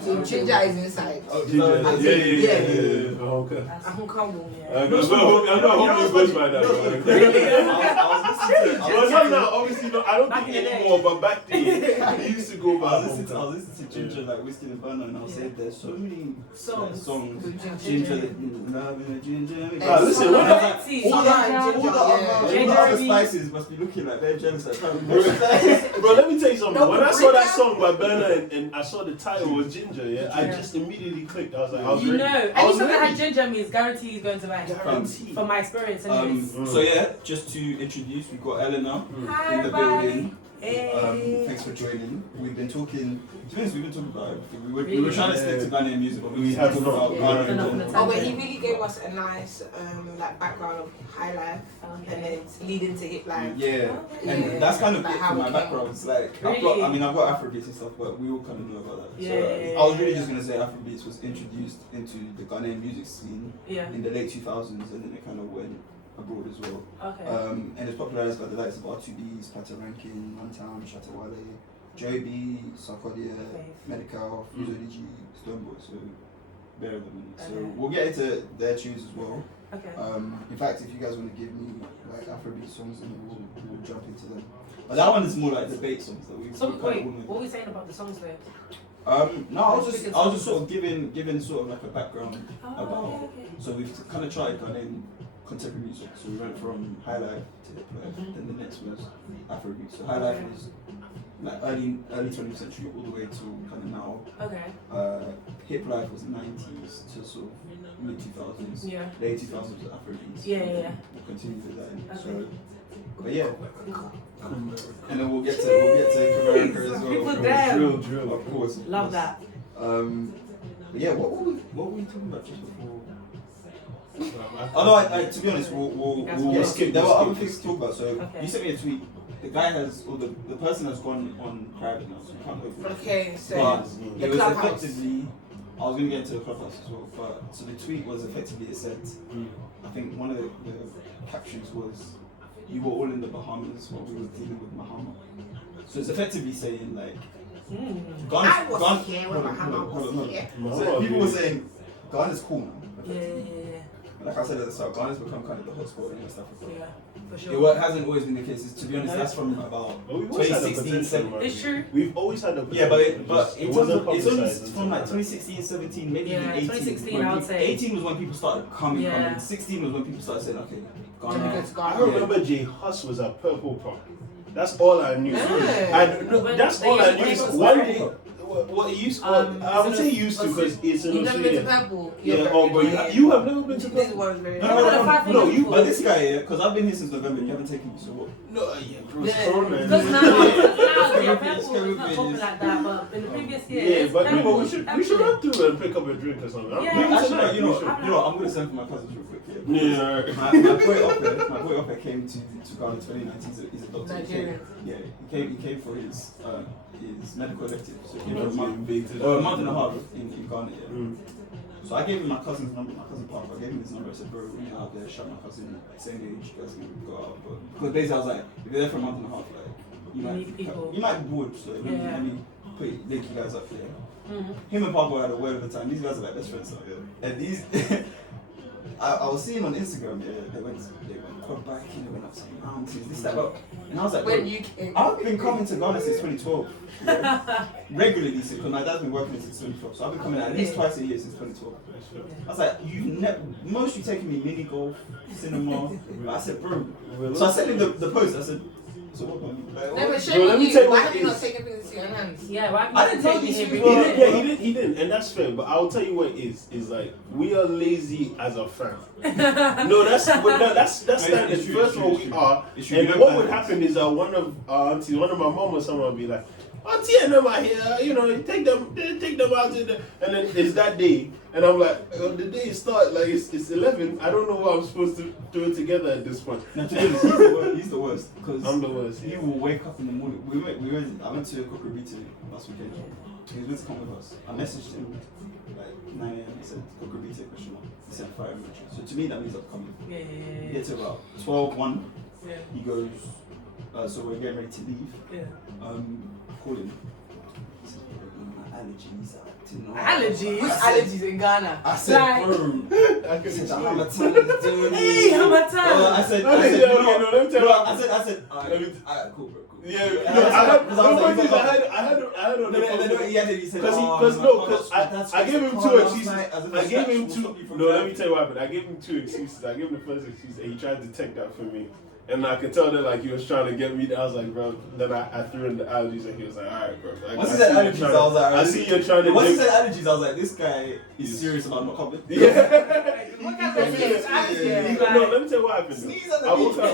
So ginger is inside. Oh, ginger. Yeah. Ahunka wom. I know Homeland goes by that. Well, not obviously not. I don't think anymore, but back then I used to go by. I was listening to Ginger, like Whiskey and Burner, and I was saying there's so many songs. Ginger, loving Ginger. Listen, all the other spices must be looking like they're jealous. Bro, let me tell you something. When I saw that song by Burner and I saw the title was Ginger, yeah, I just immediately clicked. I was like, you know, any song that had ginger means guarantee he's going to buy. From my experience, anyways. So yeah, just to introduce, we've got Eleanor in the building. Thanks for joining. We've been talking. To be honest, we've been talking about everything. We were trying to stick to Ghanaian music, but we have about Ghana. Oh, but he really gave us a nice like background of highlife and then leading to hip life. Yeah, and that's kind of like how my background. It's like I've got Afrobeats and stuff, but we all kind of know about that. I was really just gonna say Afrobeats was introduced into the Ghanaian music scene in the late 2000s, and then it kind of went abroad as well. Okay. And it's popularized by the likes of R2B's, Pata Rankin, Runtown, Shatawale, Joby, Sarkodia, Medical, Fuso DG, Stoneboy, so bear with them. So we'll get into their tunes as well. Okay. In fact, if you guys want to give me like Afrobeat songs, then we'll jump into them. But that one is more like debate songs that we. So wait, what were we saying about the songs there? No, I was just sort of giving sort of like a background about. Okay. So we've kind of tried Ghanaian contemporary music. So we went from highlife to hip life. Then the next was Afrobeat. So highlife was like early 20th century all the way to kind of now. Okay. Hip life was 90s to sort of mid 2000s. Yeah. Late 2000s was Afrobeat. Yeah. We'll continue with that. Okay. So, but yeah. And then we'll get to Kaveranka as well. People down. Drill. Of course. Love that. But yeah, what were we talking about just before? Although to be honest, we'll skip. There were other things to talk about. So you sent me a tweet. The guy has, or the person has gone on private now, so you can't open it. Okay, so but it was effectively. I was gonna get into the clubhouse as well, but so the tweet was effectively it said. I think one of the captions was, "You were all in the Bahamas while we were dealing with Muhammad." So it's effectively saying like, I was here when Muhammad was here. So people were saying, Ghana's cool now. Yeah. Like I said at the start, Ghana's become kind of the hotspot in West Africa. Yeah, for sure. It hasn't always been the case. To be honest, that's from about 2016, 17. It's true. We've always had the Yeah, but in terms of, it's only from like 2016, 17, maybe even 18. 2016 I would say. 18 was when people started coming. 16 was when people started saying, okay, Ghana. I remember J Hus was a purple pop. That's all I knew. That's all I knew. One day. What used? I would say used to because it's an You've never been to Purple? Yeah, but you have never been to Purple. This one is very No, but this guy, because I've been here since November, you haven't taken me, so what? No, bro, it's Corona. Because now, Purple is not popping like that, but in the previous year. Yeah, but we should run through and pick up a drink or something. Actually, you know, I'm gonna send for my cousins real quick. Yeah. My boy Ope came to Ghana 2019. He's a doctor. Nigerian. Yeah, he came for his medical elective. So he came for a month and a half in Ghana. Yeah. So I gave him my cousin's number, my cousin Papa. I gave him his number. I said, bro, when you're out there, shout my cousin, same age, you guys can go out. But because basically I was like, if you're there for a month and a half, like you might be bored. So let me link you guys up here. Him and Papa had a word of a time. These guys are like best friends out here. And these, I was seeing on Instagram, they went biking, they went up some mountains, this, that, but, and I was like, when you came. I've been coming to Ghana since 2012. Regularly, because my dad's been working since 2012, so I've been coming at least twice a year since 2012. I was like, you've taken me mini golf, cinema. I said, bro. So I sent him the post. I said, so what about me? No, but shame you. Why have you not taken things into your hands? Yeah, why I didn't tell you. He didn't, and that's fair. But I'll tell you what it is. Is like we are lazy as a fam. No, that's standard. First of all, we are. And what would happen is one of our aunties, one of my mom or someone would be like, Auntie and them are here, you know, take them out in the, and then it's that day, and I'm like, the day starts like it's 11. I don't know what I'm supposed to do together at this point. Now, he's the worst because I'm the worst. He will wake up in the morning. I went to Kokorobite last weekend. He was meant to come with us. I messaged him like 9 a.m. He said Kokorobite question mark. He said 5 minutes. So to me that means I'm coming. Yeah. Get to about 12:01. Yeah. He goes. So we're getting ready to leave. Yeah. Call him. He said, my allergies are acting up. Allergies? Which allergies in Ghana? I said, Like, bro. I He said, said, Hamatan is doing Hey, Hamatan! I said, let me tell you. alright, cool, bro. Cool. Yeah, And no, I I gave him two excuses. I gave him two. No, let me tell you what happened. I gave him two excuses. I gave him the first excuse, and he tried to take that from me. And I could tell that like he was trying to get me. I was like, bro. Then I threw in the allergies, and he was like, all right, bro. Like, once he said allergies, I was like, I see you're trying to. Once he said allergies, I was like, this guy is serious about not coming. Yeah. What kind of allergies? No, let me tell you what happened. Sneeze at the I woke up.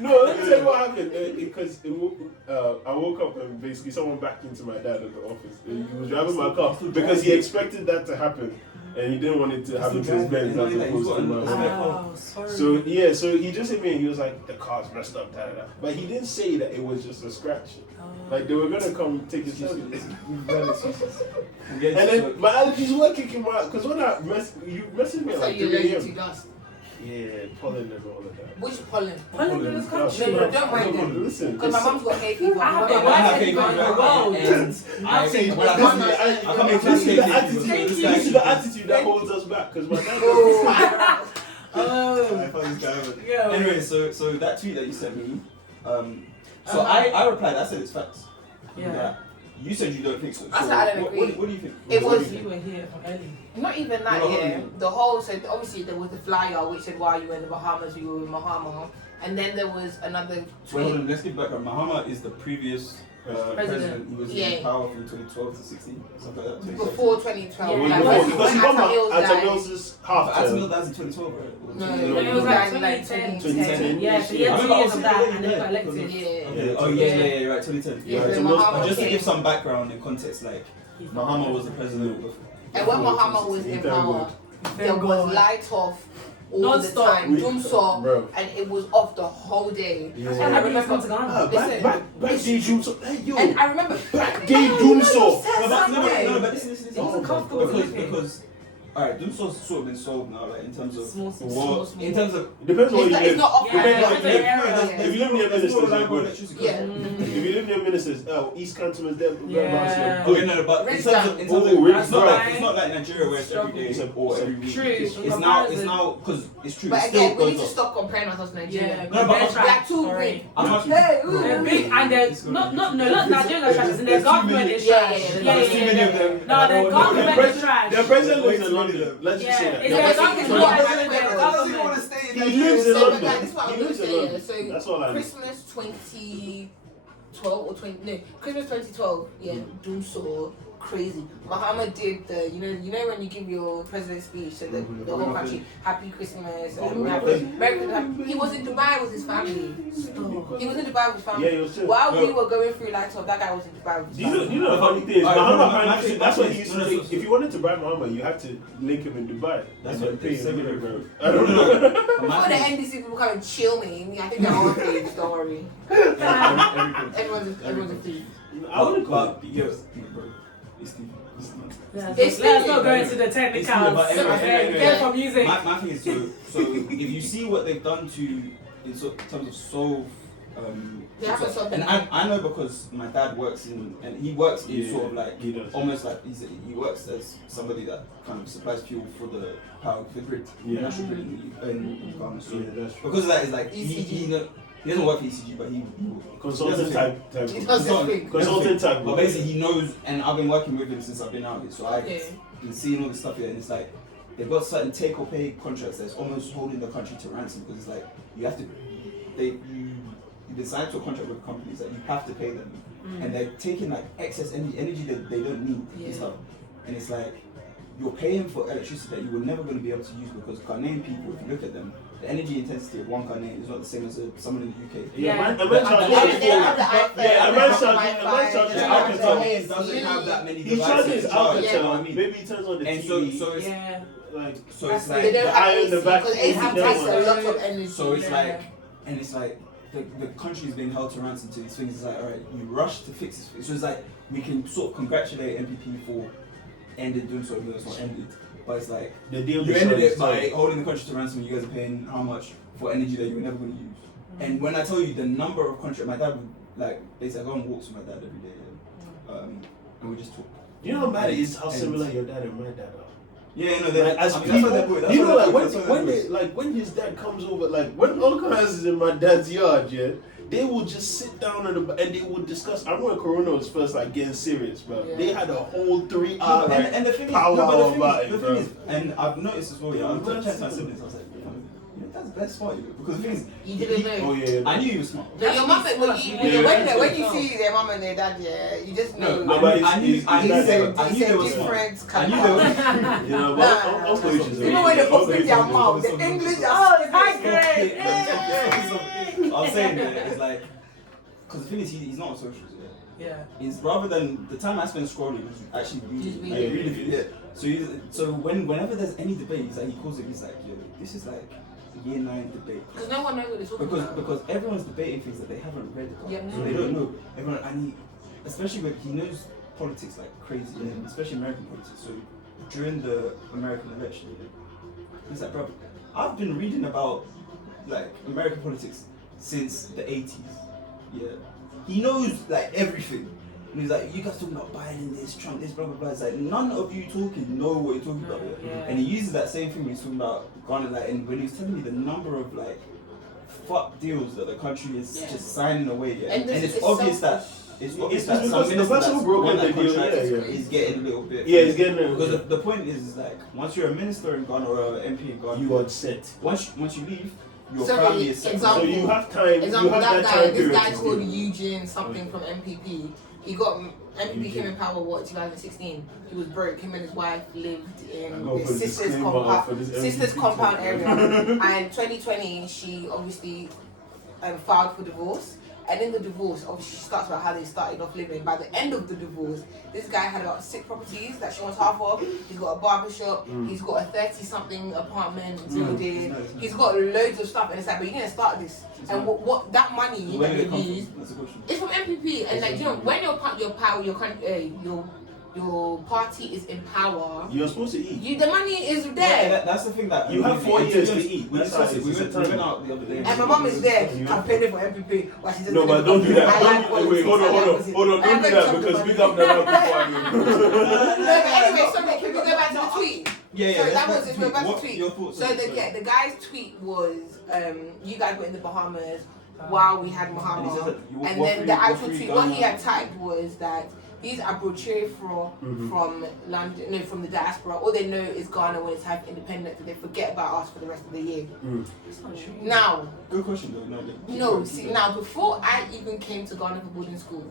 No, let me tell you what happened. Because I woke up and basically someone backed into my dad at the office. He was driving my car because he expected that to happen. And he didn't want it to happen to his Benz as opposed to my So he just hit me and he was like, the car's messed up, da da da. But he didn't say that it was just a scratch. Like they were gonna come take his service. And then my allergies were kicking my out because when you messaged me at like 3 a.m. Yeah, pollen and all of that. Which pollen? Pollen in this country. No, don't mind them. Listen, because my mom's got hay fever. I have the worst hay fever in the world. This is the attitude that holds us back because my dad. Anyway, so that tweet that you sent me, so I replied. I said it's facts. Yeah. You said you don't think so. I said I don't agree. What do you think? It was You were here from early. not even that. Yeah, the whole. So obviously there was the flyer which said why you were in the Bahamas. You were in Bahama, and then there was another tweet. Wait, hold on. Let's get back. Mahama is the previous president. He was in power from 2012 to 16, something like that. Before 2012. Yeah, like, because he got Atamil's half term. Atamil died in 2012, right? No, it was like 2010. 2010. Yeah, so he had 2 years of that and then got elected. Yeah. Oh yeah, right, 2010. Yeah, But just to give some background and context, like Mahama was the president before. And when Mahama was in power, there was light off all Non-stop. the time, doom saw, and it was off the whole day. Yeah. And I remember Back day doom saw. Hey yo. And I remember Back day doom saw. No, but listen. It wasn't comfortable Because alright, Doomsaw's sort of been solved now, like in terms of small. in terms of Depends on what you it's live. not off. If you live near ministers, you're good. Yeah. If you live near ministers, East Canton's there. Yeah. Okay, no, but in terms of it's not like Nigeria where it's every day or every week. True. It's now because it's true. But It still again, we need goes to up. stop comparing ourselves to Nigeria. Yeah, No, but they're too big. They're big and they're not Nigerian are trash, and their government is Yeah, trash. yeah. No, their government is trash. Their president lives in London. Let's just say that. It's their government. He lives in London. That's what I He was lives in going London. to say. That's all I know. Christmas 2012 or Christmas 2012. Yeah, Doom saw crazy. Mahama did the you know when you give your president's speech so the whole country Happy Christmas Merry Christmas. He was in Dubai with his family. He was in Dubai with his family. Yeah, he was too. While we were going through light up, that guy was in Dubai with his family. You know the funny thing is, Mahama apparently, that's what he used to take. If you wanted to bribe Mahama, you had to link him in Dubai. That's what he paid. I don't know. Before the NDC people come and chill me, I think they're all thieves, don't worry. Everyone's a thief. I wouldn't call it. Let's not go into the technicals. Get from music. My thing is so if you see what they've done to in terms of solve. And I know because my dad works in sort of like almost like he works as somebody that kind of supplies fuel for the power for the grid, national grid in Ghana. So because of that is like he doesn't work for ECG, but he consultant type. Consultant type. But basically he knows, and I've been working with him since I've been out here, so I've been seeing all this stuff here, and it's like they've got certain take or pay contracts that's almost holding the country to ransom because it's like you have to you've been signed to a contract with companies that you have to pay them, and they're taking like excess energy that they don't need and stuff, and it's like you're paying for electricity that you were never going to be able to use because Ghanaian people, if you look at them, the energy intensity of one Ghanaian is not the same as someone in the UK. Ghanaian doesn't have that many devices. He charges Alcatel. Maybe he turns on the TV. So it's like they don't the have eye in the back. because AC takes a lot of energy. So it's like, and it's like the country is being held to ransom to these things. It's like, alright, you rush to fix this. So it's like we can sort of congratulate MPP for doing so, even though it's not ended. But it's like the deal you ended it by holding the country to ransom. You guys are paying how much for energy that you were never going to use. And when I tell you the number of contracts, my dad would like basically I go on walks with my dad every day, and we just talk. You know how bad it is how similar your dad and my dad are. Yeah, no, they're as people, you know, like when his dad comes over, like when Uncle Hans is in my dad's yard, yeah, they will just sit down and they would discuss. I remember when Corona was first like getting serious, bro. Yeah. They had a whole 3 hour and the thing is, the thing is, and I've noticed as well. Yeah, I've checked my siblings. I was like, that's best smart, because the thing is, you didn't know. Oh yeah, I knew you were smart. No, your mum, when you see their mum and their dad, yeah, you just know. No, but I knew they were smart. I knew they were. You know, even when they open their mouth, the English, it's high grade. I'm saying that it's like, because the thing is, he's not on socials. Yeah. It's rather than the time I spend scrolling, actually reading. So whenever there's any debate, he's like, he calls it. He's like, yo, this is like year 9 debate. Because no one knows what they're talking about. Because everyone's debating things that they haven't read about. Yeah, so they don't know. Everyone, and especially when he knows politics like crazy, and especially American politics. So during the American election, he's like, bro, I've been reading about like American politics since the 80s. Yeah. He knows like everything. And he's like, you guys talking about Biden, this, Trump, this, blah, blah, blah. It's like, none of you talking know what you're talking about. Yeah. And he uses that same thing when he's talking about Ghana, like, and when he was telling me the number of like fuck deals that the country is just signing away. Yeah. And it's obvious that some minister is getting a little bit. Yeah, he's getting because the point is like, once you're a minister in Ghana or an MP in Ghana, you are set. Once you leave, your family is set. Example, so you have time. Example, this guy called Eugene something from MPP. He got MPP came in power 2016. He was broke. Him and his wife lived in the sister's compound area. And 2020, she obviously filed for divorce. And in the divorce, obviously, she starts about how they started off living. By the end of the divorce, this guy had about 6 properties that she wants half of. He's got a barbershop. He's got a 30-something apartment building. He's got loads of stuff. And it's like, but you need to start this. And what that money that they use, it's from MPP. And like, you know, when your party is in power, you're supposed to eat. The money is there. Yeah, that's the thing that you have 4 years to eat. We went out the other day. And my mom is there campaigning for MPP. No, but don't do that. Wait, hold on. Don't do that because we got the right people. No, but anyway, sorry, can we go back to the tweet? Yeah. So that was it. We're back to tweet. Your thoughts? So the guy's tweet was, you guys were in the Bahamas while we had Muhammad. And then the actual tweet, what he had typed was that these are brochure from London, no, from the diaspora. All they know is Ghana when it's have independence, and they forget about us for the rest of the year. It's not true. Now, good question though. Now before I even came to Ghana for boarding school,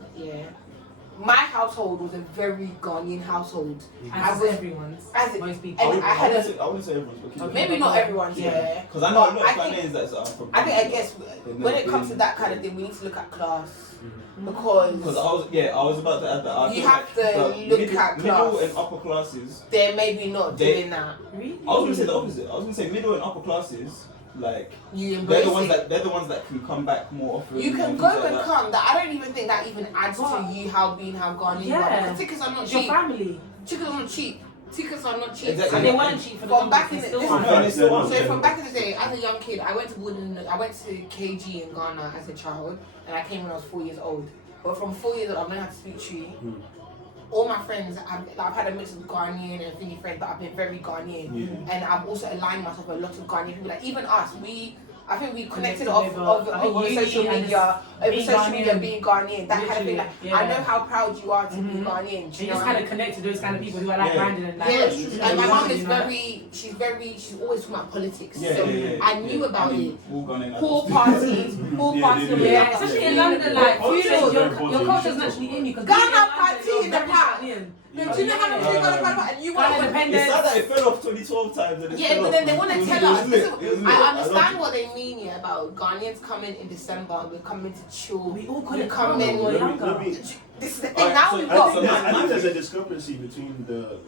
my household was a very Ghanaian household. As everyone's. Most people. I wouldn't say everyone's. Maybe not everyone's, Because I know a lot of Ghanaians that are from. I guess when it comes to that kind of thing, we need to look at class. Because I was about to add that. You have to look at class. Middle and upper classes. They're maybe not doing that. Really? I was going to say the opposite. I was going to say middle and upper classes. Like they're the ones that can come back more often. You can go and come. That I don't even think that even adds to you how Ghanaian you are. Because tickets are not cheap. Your family. Tickets are not cheap. Exactly. And they weren't cheap for the from back in the day. So from back in the day, as a young kid, I went to KG in Ghana as a child, and I came when I was 4 years old. But from 4 years old, I've learned how to speak Tree. All my friends, I've had a mix of Ghanaian and Finny friends, but I've been very Ghanaian. And I've also aligned myself with a lot of Ghanaian people. Like even us, I think we connected off social media, being Ghanaian. That kind of thing. Like, I know how proud you are to be Ghanaian. You just kind of connect to those kind of people who are like-minded and like. And my mom is she's always talking about politics. So I knew about it. Pool parties. Especially in London, like your culture's naturally in you. Ghana party in the past. Ghanaian. No, do you know how many people got a and you want independence? It's sad that it fell off 2012 times. And yeah, but then they want to tell us. I understand what they mean about Ghanaians coming in December. We're coming to chill. We all could have come in. This is the thing. Now we've got. I think there's a discrepancy between the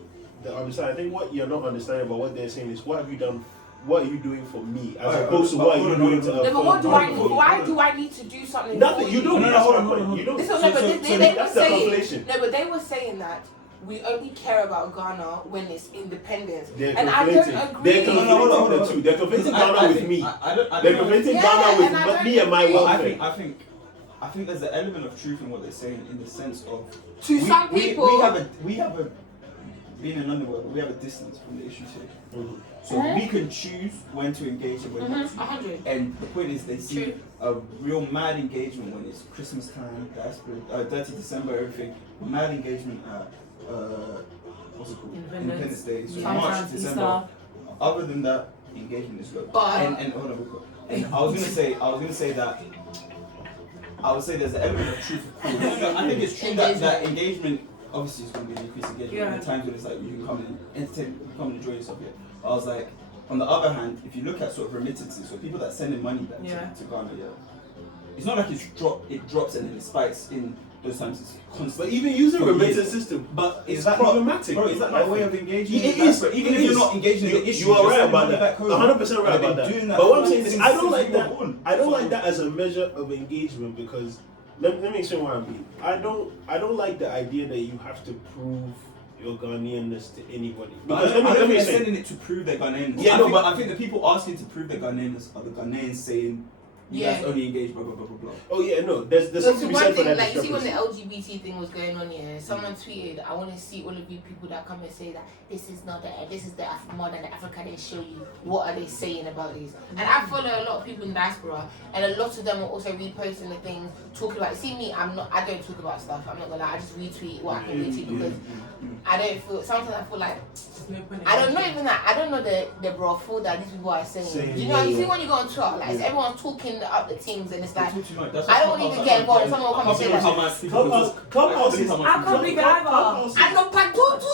understanding. I think what you're not understanding about what they're saying is what have you done. What are you doing for me as opposed to what are you doing to no, but what do I need? Why do I need to do something? Nothing. You don't. Hold on. You don't. No, but they were saying that we only care about Ghana when it's independence, and I don't agree. They're conflating the two. They're conflating Ghana with me. They're conflating Ghana with me and my welfare. I think there's an element of truth in what they're saying in the sense of some people we have a being in London, we have a distance from the issues here. So we can choose when to engage and when not to. 100. And the point is, they see a real mad engagement when it's Christmas time, Dirty December, everything. Mad engagement at what's it called? Independence Day. So March, December. Other than that, engagement is low. And hold on, and I was gonna say that. I would say there's an element of truth. I think it's true that engagement. Obviously, it's going to be an increased engagement. Yeah. The times when it's like you can come and entertain, you come and enjoy yourself here. I was like, on the other hand, if you look at sort of remittances, so people that sending money back to Ghana, it's not like it drops and then it spikes in those times. It's constant. But even using remittance system, but it's problematic. Bro, is that my way of engaging? It is. Even if you're not engaging in the issue, you are right about that. 100% right about that. But what I'm saying is, I don't like that. I don't like that as a measure of engagement because. Let me explain what I mean. I don't like the idea that you have to prove your Ghanaianness to anybody. Because I don't think they're sending it to prove their Ghanaianness. Yeah, but I think the people asking to prove their Ghanaianness are the Ghanaians saying you guys only engage blah blah blah blah blah. Oh yeah, no. There's something to be said for that. Like you see when the LGBT thing was going on, someone tweeted, "I want to see all of you people that come and say that this is the modern Africa they show you. What are they saying about these?" And I follow a lot of people in diaspora, and a lot of them are also reposting the things, talking about. See me, I don't talk about stuff. I'm not gonna lie. I just retweet what I can retweet because I don't feel. Sometimes I feel like I don't know even that. I don't know the brothel that these people are saying. You know, you see when you go on Twitter, like everyone's talking up the teams, and it's like I don't even get involved. Someone will come and say that. Clubhouse is. I can't believe it either. I know, but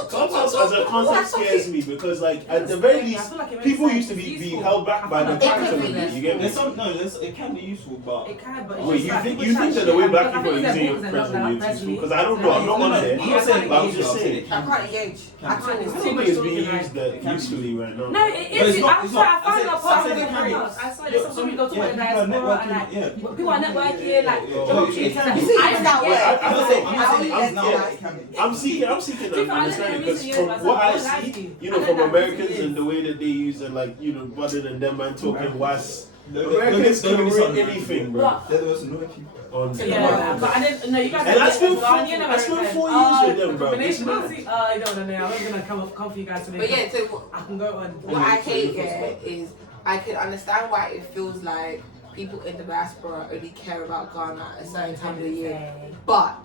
Clubhouse as a concept scares me because, like, at the very least, people used to be held back by the tax of it. You get me? It can be useful, but it can. But wait, you think that the way black people are using your president is useful? Because I don't know. I'm not on there. I'm just saying. I can't engage. I can't. I think it's being used usefully right now. No, it is. I find it part of the chaos. I saw there's some people go to the diaspora and like people are networking, like I'm seeking an understanding because from what I see, from Americans and the way that they use it, like, rather than them man talking was. Americans can read anything, bro. They're the most annoying people. But I didn't know you guys. And I spent 4 years with them, bro. I don't know. I was gonna come for you guys today. But yeah, so I can go on. What I hate is I can understand why it feels like people in the diaspora only care about Ghana at a certain time of the year, but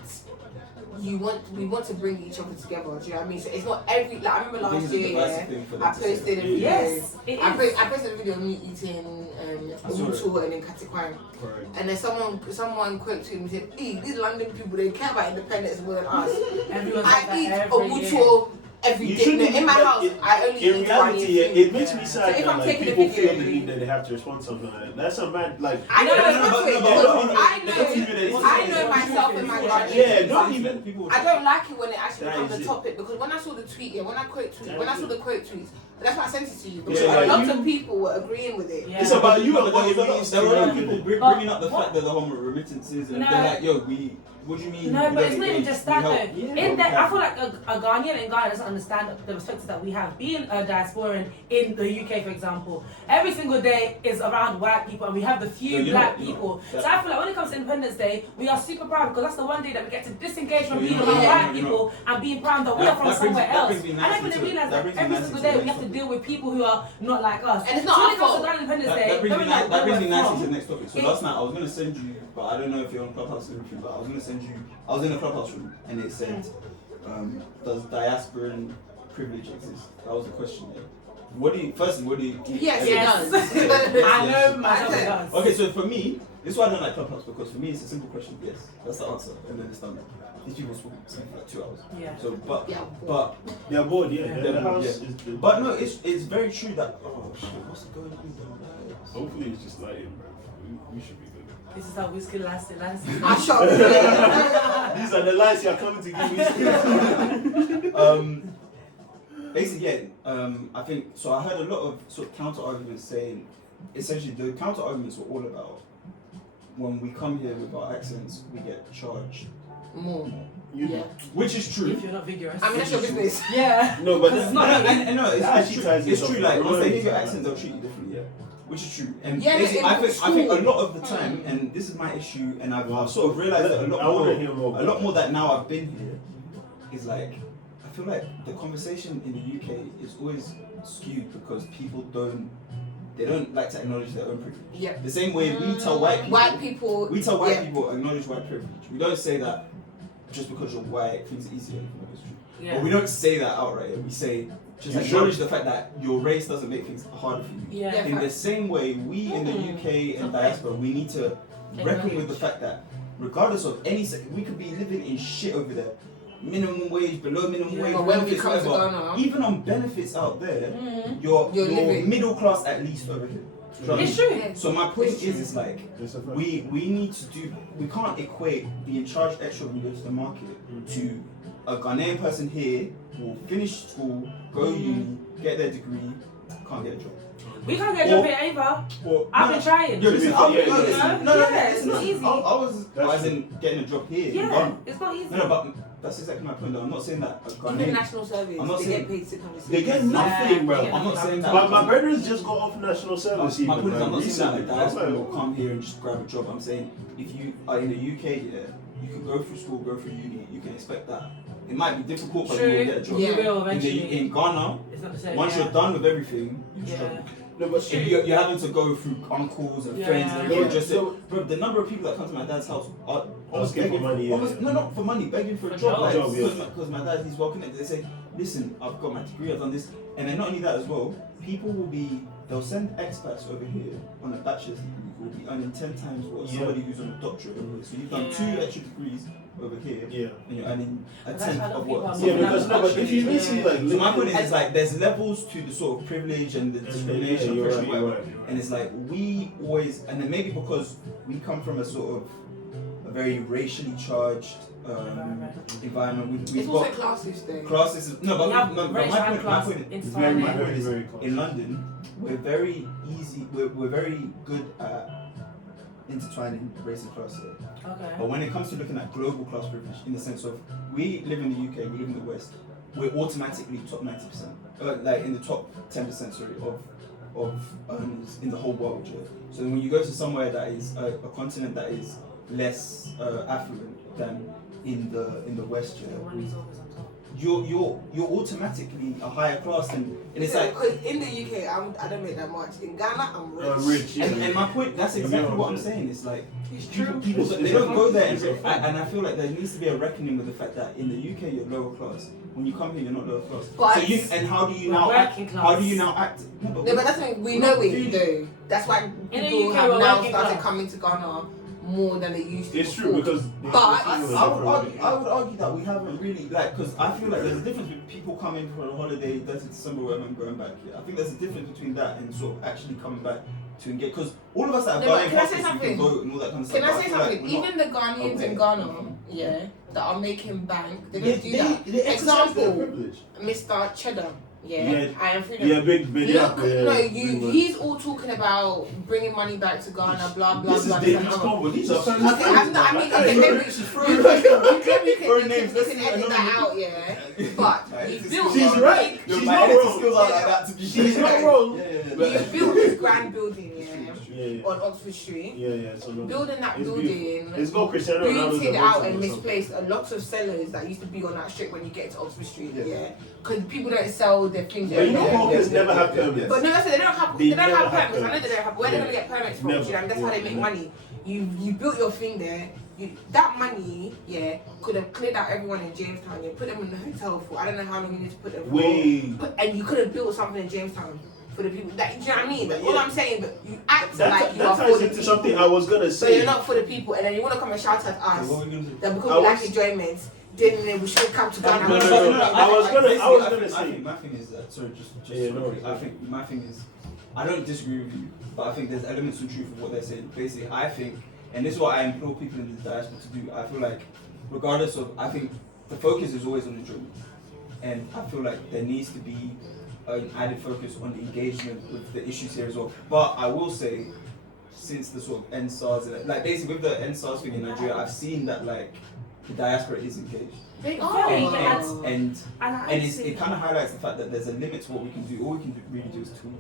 we want to bring each other together. Do you know what I mean? So it's not every. Like I remember last year, I posted a video. Yes, I posted a video of me eating mutu and then katikwan, and then someone quoted to me and said, "Hey, these London people they care about independence more than us." I eat a mutu every day. In my house, I only in reality, it makes me sad that like, people feel the need that they have to respond to something like that. That's a mad, like... I know myself in my garden. Yeah, don't even... I don't like it when it actually becomes a topic, because when I saw the tweet, when I saw the quote tweets, that's why I sent it to you, because a lot of people were agreeing with it. It's about you and what there were a lot of people bringing up the fact that the whole remittances, and they're like, yo, what do you mean? No, but it's not even just that though. I feel like a Ghanaian in Ghana doesn't understand the perspectives that we have. Being a diasporan in the UK, for example, every single day is around white people, and we have the few black people. So I feel like when it comes to Independence Day, we are super proud because that's the one day that we get to disengage from being around white people and being proud that we are from somewhere else. I don't really realize that every single day we have to deal with people who are not like us. And it's not our fault. Independence Day. That brings me nicely to the next topic. So last night I was going to send you, but I don't know if you're on Clubhouse or anything, but I was going to send you. I was in a Clubhouse room and it said, does diasporan privilege exist? That was the question there. What do you? Yes, Yes. it does. I know myself it does. Okay, so for me, this is why I don't like Clubhouse, because for me it's a simple question. Yes, that's the answer, and then it's done. These people speak for like 2 hours. Yeah. So, but They're bored. Yeah. they're The house bored, is. but no, it's very true that shit, what's going on? Hopefully, it's just lighting, bro. We should be good. This is how whiskey lasts. I shot. These are the lights you're coming to give me. Basically, I think so. I heard a lot of sort of counter arguments saying, essentially, the counter arguments were all about when we come here with our accents, we get charged More. Yeah. which is true. If you're not vigorous. I mean, that's your business. Yeah. No, but It's that's not. No, it's actually true. ties It's into true. something. Like once they hear your Right. accent, they'll treat you differently. Yeah. Which is true. And Yeah, basically, in I think a school. lot of the time, and this is my issue, and I've sort of realized that I want to hear more. a lot more that now I've been here, is like I feel like the conversation in the UK is always skewed because people don't like to acknowledge their own privilege. Yeah. The same way we tell white people, We tell white people acknowledge white privilege. We don't say that just because you're white, things are easier. It's true. Yeah. But we don't say that outright. We say just acknowledge the fact that your race doesn't make things harder for you. Yeah. In the same way, we in the UK and diaspora, we need to reckon with the fact that regardless of any, we could be living in shit over there, minimum wage, below minimum wage, But when we benefits, come to whatever. Ghana, Even on benefits out there, Mm. you're living. middle class at least over here. Do you know what I It's mean? true. Yeah. So my point It's true. is like we need to do. We can't equate being charged extra when you go to the market to a Ghanaian person here who will finish school, go uni, get their degree, can't get a job. We can't get a job here either. I've been trying. Yo, listen, Yeah, no, yeah, it's not easy. I was in getting a job here. in Yeah, Ghana. it's not easy. No, but that's exactly my point. Though. I'm not saying that a even Ghanaian. national service, I'm not they saying- get paid 600. They get nothing, bro. Yeah. I'm not saying that. My brothers just got off national service. My point is, I'm even, not like, saying that recently. a diaspora will come here and just grab a job. I'm saying if you are in the UK, yeah, you can go through school, go through uni. You can expect that. It might be difficult, but you will get a job. Yeah. You will In, eventually. in Ghana, It's not the same. once yeah. you're done with everything, you Yeah. struggle. No, but And you're having to go through uncles and Yeah. friends and Yeah. everything just So- bro, the number of people that come to my dad's house are Asking for begging money, yeah. almost, no, not for money, begging for a For job. job. Like, Job, yeah. because my dad, he's well connected. They say, listen, I've got my degree, I've done this. And then not only that as well, people will be, they'll send expats over here on a bachelor's degree who will be earning 10 times what Yeah. somebody who's on a doctorate over here. So you've done Yeah. 2 extra degrees over here, yeah. and you're earning a That's tenth why of people what. are Yeah, somebody because else no, but actually if you is. see like So my point LinkedIn- is like there's levels to the sort of privilege and the discrimination, you're oppression, right, you're whatever. right, you're right. And it's like we always, and then maybe because we come from a sort of a very racially charged environment, we've It's also got classes though. classes. No, but We have but race my and point, class my point intertwined. my point is very close. in London we're very easy. We're very good at intertwining race and class here. Okay. But when it comes to looking at global class privilege, in the sense of we live in the UK, we live in the West, we're automatically top 90%, like in the top 10%, sorry, of earners in the whole world. Yeah? So when you go to somewhere that is a continent that is less affluent than in the West, yeah, Money's always on top. you're automatically a higher class than, and it's like. because in the UK, I don't make that much. In Ghana, I'm rich. Rich, yeah. And my point, that's exactly Yeah, what I'm yeah. saying. It's like It's people, true. people It's they a don't go there, fact. It's a fact. and I feel like there needs to be a reckoning with the fact that in the UK you're lower class. When you come here, you're not lower class. But so you and how do you we're now act? working class. How do you now act? No, No, but that's what we we're know not it really- though. That's why In the people UK, have we're now working started class. coming to Ghana more than they used to. It's before. true because But I would argue that we haven't really, like, because I feel like there's a difference between people coming for a holiday, 30th December, whatever, and going back here. I think there's a difference between that and sort of actually coming back to engage. Because all of us that have No, but Ghanaian can I say passports, we something? can vote and all that kind of stuff. Can but I say feel like something? we're not- Even the Ghanaians Okay. in Ghana, yeah, that are making bank, they they, don't do that. they exercise their Example, privilege. Mr. Cheddar, Yeah. yeah, I am freedom. Yeah, big Look, yeah, no, big he's all talking about bringing money back to Ghana, blah blah This is blah. David's this and combo. These are that. Okay, I mean, okay, maybe you can edit that out, yeah. But he built She's this right. big- She's not wrong. skills are like that to be She's not wrong. He built this grand building, yeah, Yeah, on Oxford Street. yeah. So no, Building that it's building. beautiful. It's got Cristiano Ronaldo's Booted emotion out and or something. misplaced a lot of sellers that used to be on that strip when you get to Oxford Street, Yeah. yeah. Because people don't sell their things. But you know there. hawkers never have permits. But no, that's it. They don't have. They They don't never have have permits. I know they permits. don't have. Where Yeah. they gonna get permits from? Never. You know, that's how they make Yeah. money. You built your thing there. that money, could have cleared out everyone in Jamestown. You put them in the hotel for I don't know how long you need to put them for. And you could have built something in Jamestown for the people. That, do you know what I mean? All I'm saying, but you act like you are for the people. That ties into something I was gonna say. But you're not for the people, and then you want to come and shout at us that because we like enjoyment, then we should come to Ghana. No. I was gonna say. I think my thing is I think my thing is I don't disagree with you, but I think there's elements of truth of what they're saying. Basically, I think, and this is what I implore people in the diaspora to do. I feel like, regardless of, I think the focus is always on enjoyment, and I feel like there needs to be an added focus on the engagement with the issues here as well. But I will say, since the sort of NSARS, like basically with the NSARS thing in Nigeria, I've seen that like the diaspora is engaged. They are. And it kind of highlights the fact that there's a limit to what we can do. All we can really do is talk.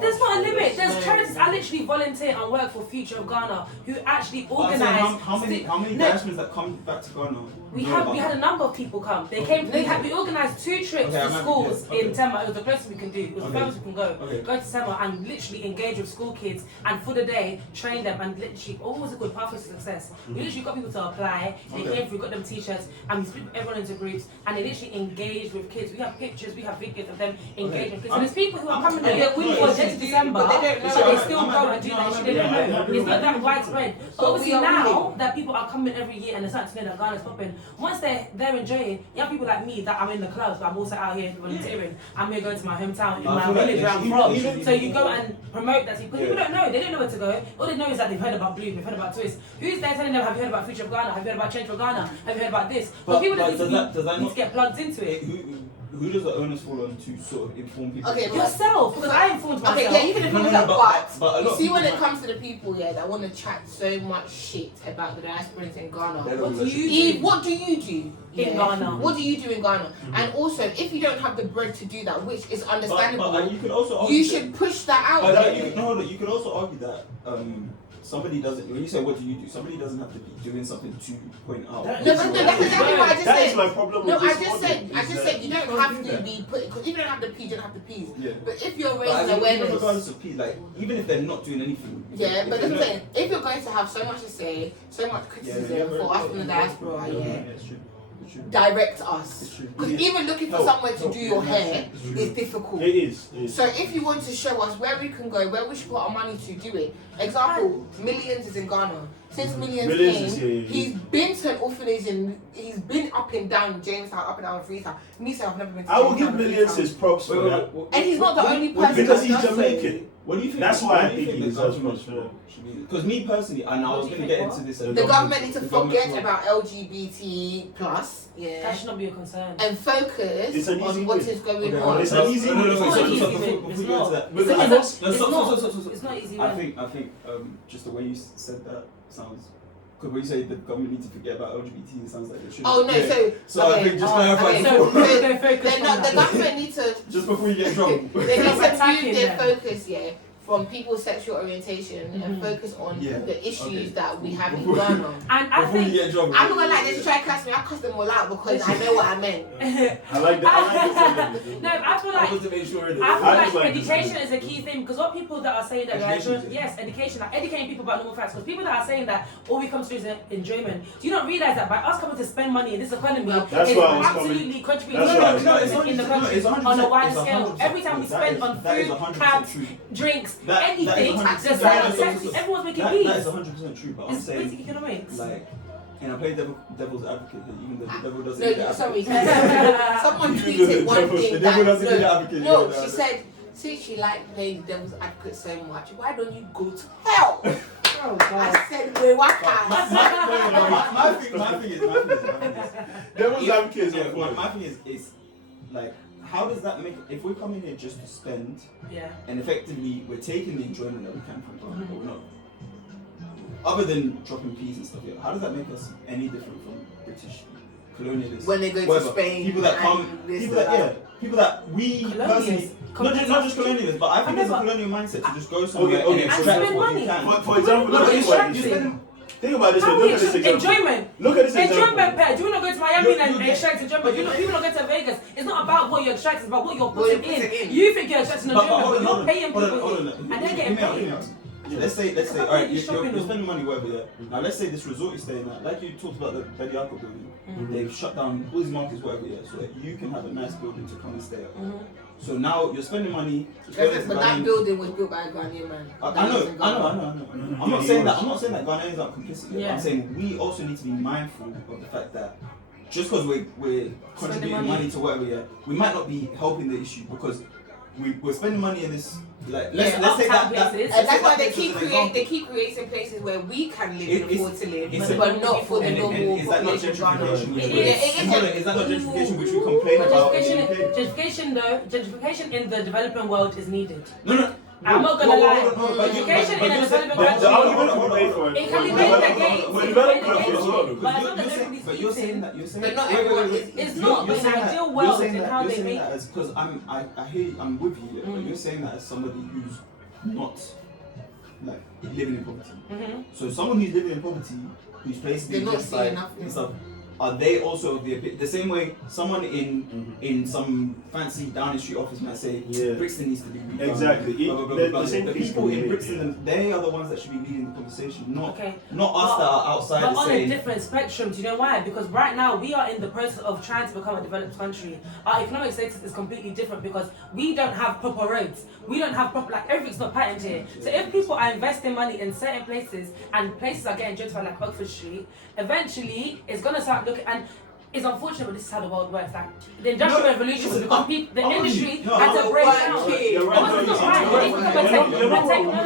There's not a limit. There's charities. I literally volunteer and work for Future of Ghana, who actually organise. How many diasporans that come back to Ghana? We had a number of people come. They came. We organised 2 trips to schools in Tema. It was the closest we can do. It was the furthest we can go. Go to Tema and literally engage with school kids and for the day train them and literally what was it called? Pathway to Success. We literally got people to apply. They came through, got them t-shirts, and we split everyone into groups and they literally engaged with kids. We have pictures, we have videos of them engaging with kids. And there's people who are coming there for December, but they still go and do that. They don't know. It's not that widespread. But obviously now that people are coming every year and they're starting to know that Ghana's popping, once they're enjoying, you have people like me that I'm in the clubs, but I'm also out here volunteering. I'm here going to my hometown, in my village where I'm from. So you go and promote that. Because people don't know. They don't know where to go. All they know is that they've heard about Bloom, they've heard about Twist. Who's there telling them, have you heard about Future of Ghana? Have you heard about Change for Ghana? Have you heard about this? But people need to get plugged into it. Who does the onus fall on to sort of inform people? Okay, yourself, because I informed myself. Okay, yeah, you can inform yourself, but you see when it comes to the people, that want to chat so much shit about the diasporans in Ghana. What do you do in Ghana? What do you do in Ghana? And also, if you don't have the bread to do that, which is understandable, but you could also argue you should push that out. You could also argue that somebody doesn't. When you say what do you do, somebody doesn't have to be doing something to point out. That's exactly what I just said. That is my problem. No, I just said you don't have to be put because if you don't have the P, you don't have the P's. Yeah. But if you're raising awareness, regardless of P, like even if they're not doing anything. Yeah, but that's what I'm saying. If you're going to have so much to say, so much criticism for us from the diaspora, it's true. Direct us. Because even looking for somewhere to do your hair is difficult. It is. So if you want to show us where we can go, where we should put our money to do it. Example, Millions is in Ghana. Since Millions came, he's been to an orphanage and he's been up and down Jamestown, up and down Freetown. Me, I've never been to I will give Millions his props for that. And he's not the only person. Because he's Jamaican. What do you think? That's why I think he deserves much. Because me personally, and I was going to get into this. The government needs to forget about LGBT plus. Yeah. That should not be a concern. And focus on what is going on. It's an easy win. Before we go into that, it's not easy. I think just the way you said that sounds. Because when you say the government needs to forget about LGBT, it sounds like they should. Oh no, so I think just clarify. The government needs to just before you get in trouble. They need to move their focus, from people's sexual orientation and focus on the issues that we have in Ghana. And I think I'm not gonna like this try cuss me. I cuss them all out because I know what I meant. I like that. No, I feel like education is a key thing because what people that are saying that education, like educating people about normal facts. Because people that are saying that all we come to do is enjoyment. Do you not realize that by us coming to spend money in this economy, it's absolutely contributing in the country on a wider scale. Every time we spend on food, cabs, drinks. Anything, everyone's making peace. That is 100% true, but I'm saying, basic economics. Like, and I play devil's advocate, that even though the devil doesn't need the advocate. Someone tweeted one thing she said, since she liked playing devil's advocate so much, why don't you go to hell? Oh, God. I said, my thing is, devil's advocate my thing is like, how does that make, if we're coming here just to spend, and effectively we're taking the enjoyment that we can from Ghana, but we're not, other than dropping peas and stuff, how does that make us any different from British colonialists? When they go to Spain, people that come, people that we personally, not just colonialists, but I think there's a colonial mindset to just go somewhere and extract what you can. For example, think about this. Look at this example. Enjoyment. Look at this example. Enjoyment. Do you not go to Miami and extract enjoyment? People not go to Vegas. It's not about what you're extracting. It's about what you're putting in. You think you're extracting enjoyment, but you're paying people and they're getting paid. let's say, all right, you're spending money whatever. Yeah. Now let's say this resort you're staying at, like you talked about the Bediako building, they've shut down all these markets whatever. Yeah, so that you can have a nice building to come and stay at. So now you're spending money. But that building was built by a Ghanaian man. I know. I'm not saying that Ghanaians are complicit. Yeah. I'm saying we also need to be mindful of the fact that just because we're contributing money to whatever, yeah, we might not be helping the issue because we're spending money in this. Like let's say that that's why they keep creating places where we can live and afford to live, but not for the normal population. Is that not gentrification which we complain about? Gentrification in the developing world is needed. No. I'm not gonna lie. Education in a developing country, it can be made again. But you're saying that it's not the ideal world in how they make it. Because I hear I'm with you, but you're saying that as somebody who's not like living in poverty. So someone who's living in poverty, whose place is not seeing and stuff. Are they also the same way someone in some fancy Downing Street office might say Brixton needs to be redone? Exactly. The people in Brixton, they are the ones that should be leading the conversation, not us that are outside. But on a different spectrum. Do you know why? Because right now we are in the process of trying to become a developed country. Our economic status is completely different because we don't have proper roads. We don't have proper, like everything's not patterned here. So if people are investing money in certain places and places are getting gentrified like Oxford Street, eventually it's gonna start looking, and it's unfortunate, but this is how the world works. Like the industrial revolution was because the industry had to break down.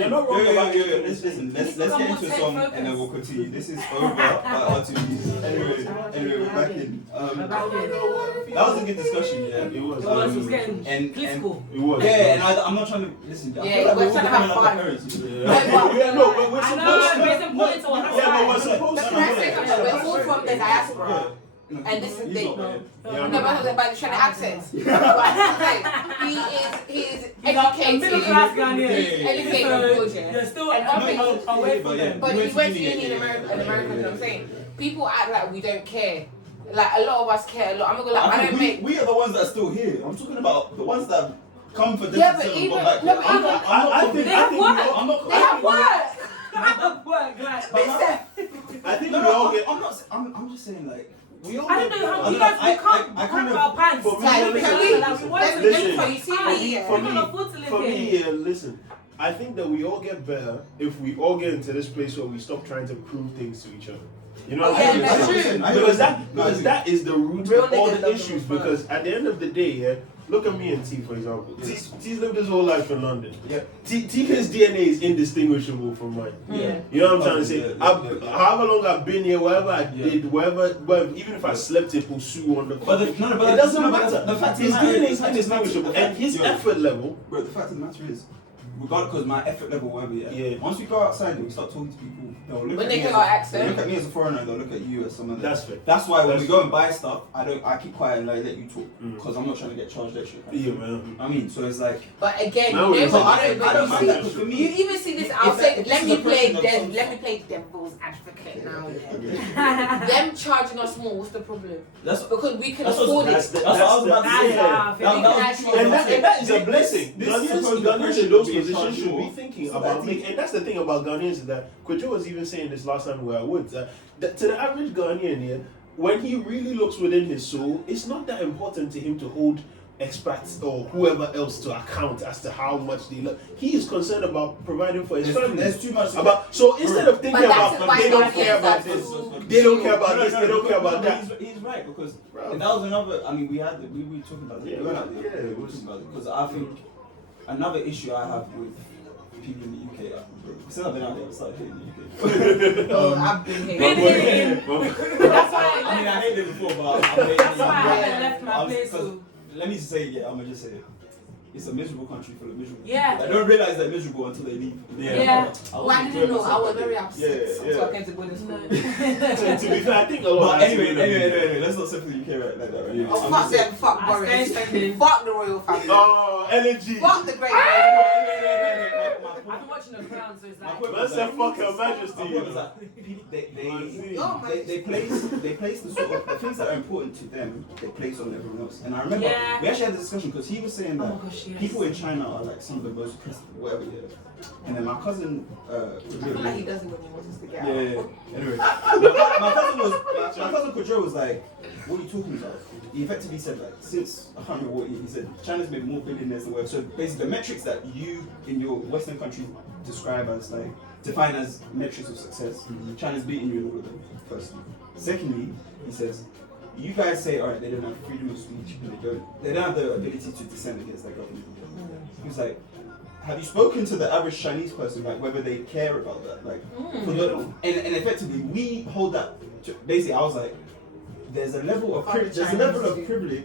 You're not wrong. Listen, let's get into a song and then we'll continue. This is over. Anyway, we're back in. That was a good discussion, yeah. It was. It was getting political. It was. Yeah, and I'm not trying to listen. Yeah, we're trying to have fun. We're supposed to. But we're all from the diaspora. And this is the thing. Never by the China accents. He is educated. Middle class Ghanaian. Educated. You're still away from them. But he went to uni in America, you know what I'm saying? People act like we don't care. Like a lot of us care a lot. I'm not gonna lie, I don't make. We are the ones that are still here. I'm talking about the ones that come for this. Yeah, but even they have work. They have work. I think we all get. I'm just saying like. I don't know how you guys can't kind of our pants. For me, listen. I think that we all get better if we all get into this place where we stop trying to prove things to each other. You know what I mean? Because that is the root of all the issues. Because at the end of the day, look at me and T, for example. T's lived his whole life in London. Yeah. T's DNA is indistinguishable from mine. Yeah. You know what I'm trying to say? However long I've been here, whatever I did, whatever, even if I slept in Pusu on the coffee, it doesn't matter. The fact his DNA is indistinguishable. And his effort level. Bro, the fact of the matter is, because my effort level, whatever, once we go outside and we start talking to people, they'll look at me as a foreigner, they'll look at you as someone that's fair. That's why when we go and buy stuff, I keep quiet and let you talk because I'm not trying to get charged extra. Yeah, man. I mean, so it's like. But again, I don't mind. For me, you even see this. I'll say, let me play devil's advocate now. Them charging us more. What's the problem? Because we can afford it. That's what I was about to say. And that is a blessing. Ghanaians in those positions should be thinking about making. And that's the thing about Ghanaians is that Kojo was even saying this last time where I would. To the average Ghanaian, when he really looks within his soul, it's not that important to him to hold expats or whoever else to account as to how much they look. He is concerned about providing for his family. There's too much. So instead of thinking about they don't care about this, they don't care about this, they don't care about that. He's right because that was another. I mean, we were talking about it. We were talking about it because I think another issue I have with people in the UK. Since I've been out there, I started hating the UK. I've been hating. That's why I hated it before, but I'm hating that's why I haven't left my place. Let me just say it, I'm gonna just say it. It's a miserable country full of miserable people. Yeah. I don't realize they're miserable until they leave. Yeah. I didn't know. I was very upset. So I came to boarding school. To be fair, I think a lot. But anyway, let's not say for the UK like that, right? Oh, fuck them, fuck Boris. Fuck the royal family. Oh, energy. Fuck the great. I've been watching The Crown, so it's like. Let's say fuck Her Majesty. They place the sort of the things that are important to them. They place on everyone else. And I remember we actually had a discussion because he was saying that people in China are like some of the most oppressed, whatever. And then my cousin, I feel like he does it when he wants us to get out. yeah. Anyway, my cousin Kodro was like, "What are you talking about?" He effectively said like, since I can't remember what he said, China's made more billionaires than we have. So basically, the metrics that you in your Western countries describe as like define as metrics of success, China's beating you in all of them. Firstly, secondly, he says, you guys say, all right, they don't have freedom of speech, and they don't have the ability to dissent against their government. He was like, have you spoken to the average Chinese person, like whether they care about that? Like, and effectively, we hold that. Basically, I was like, there's a level of privilege. There's a level of privilege.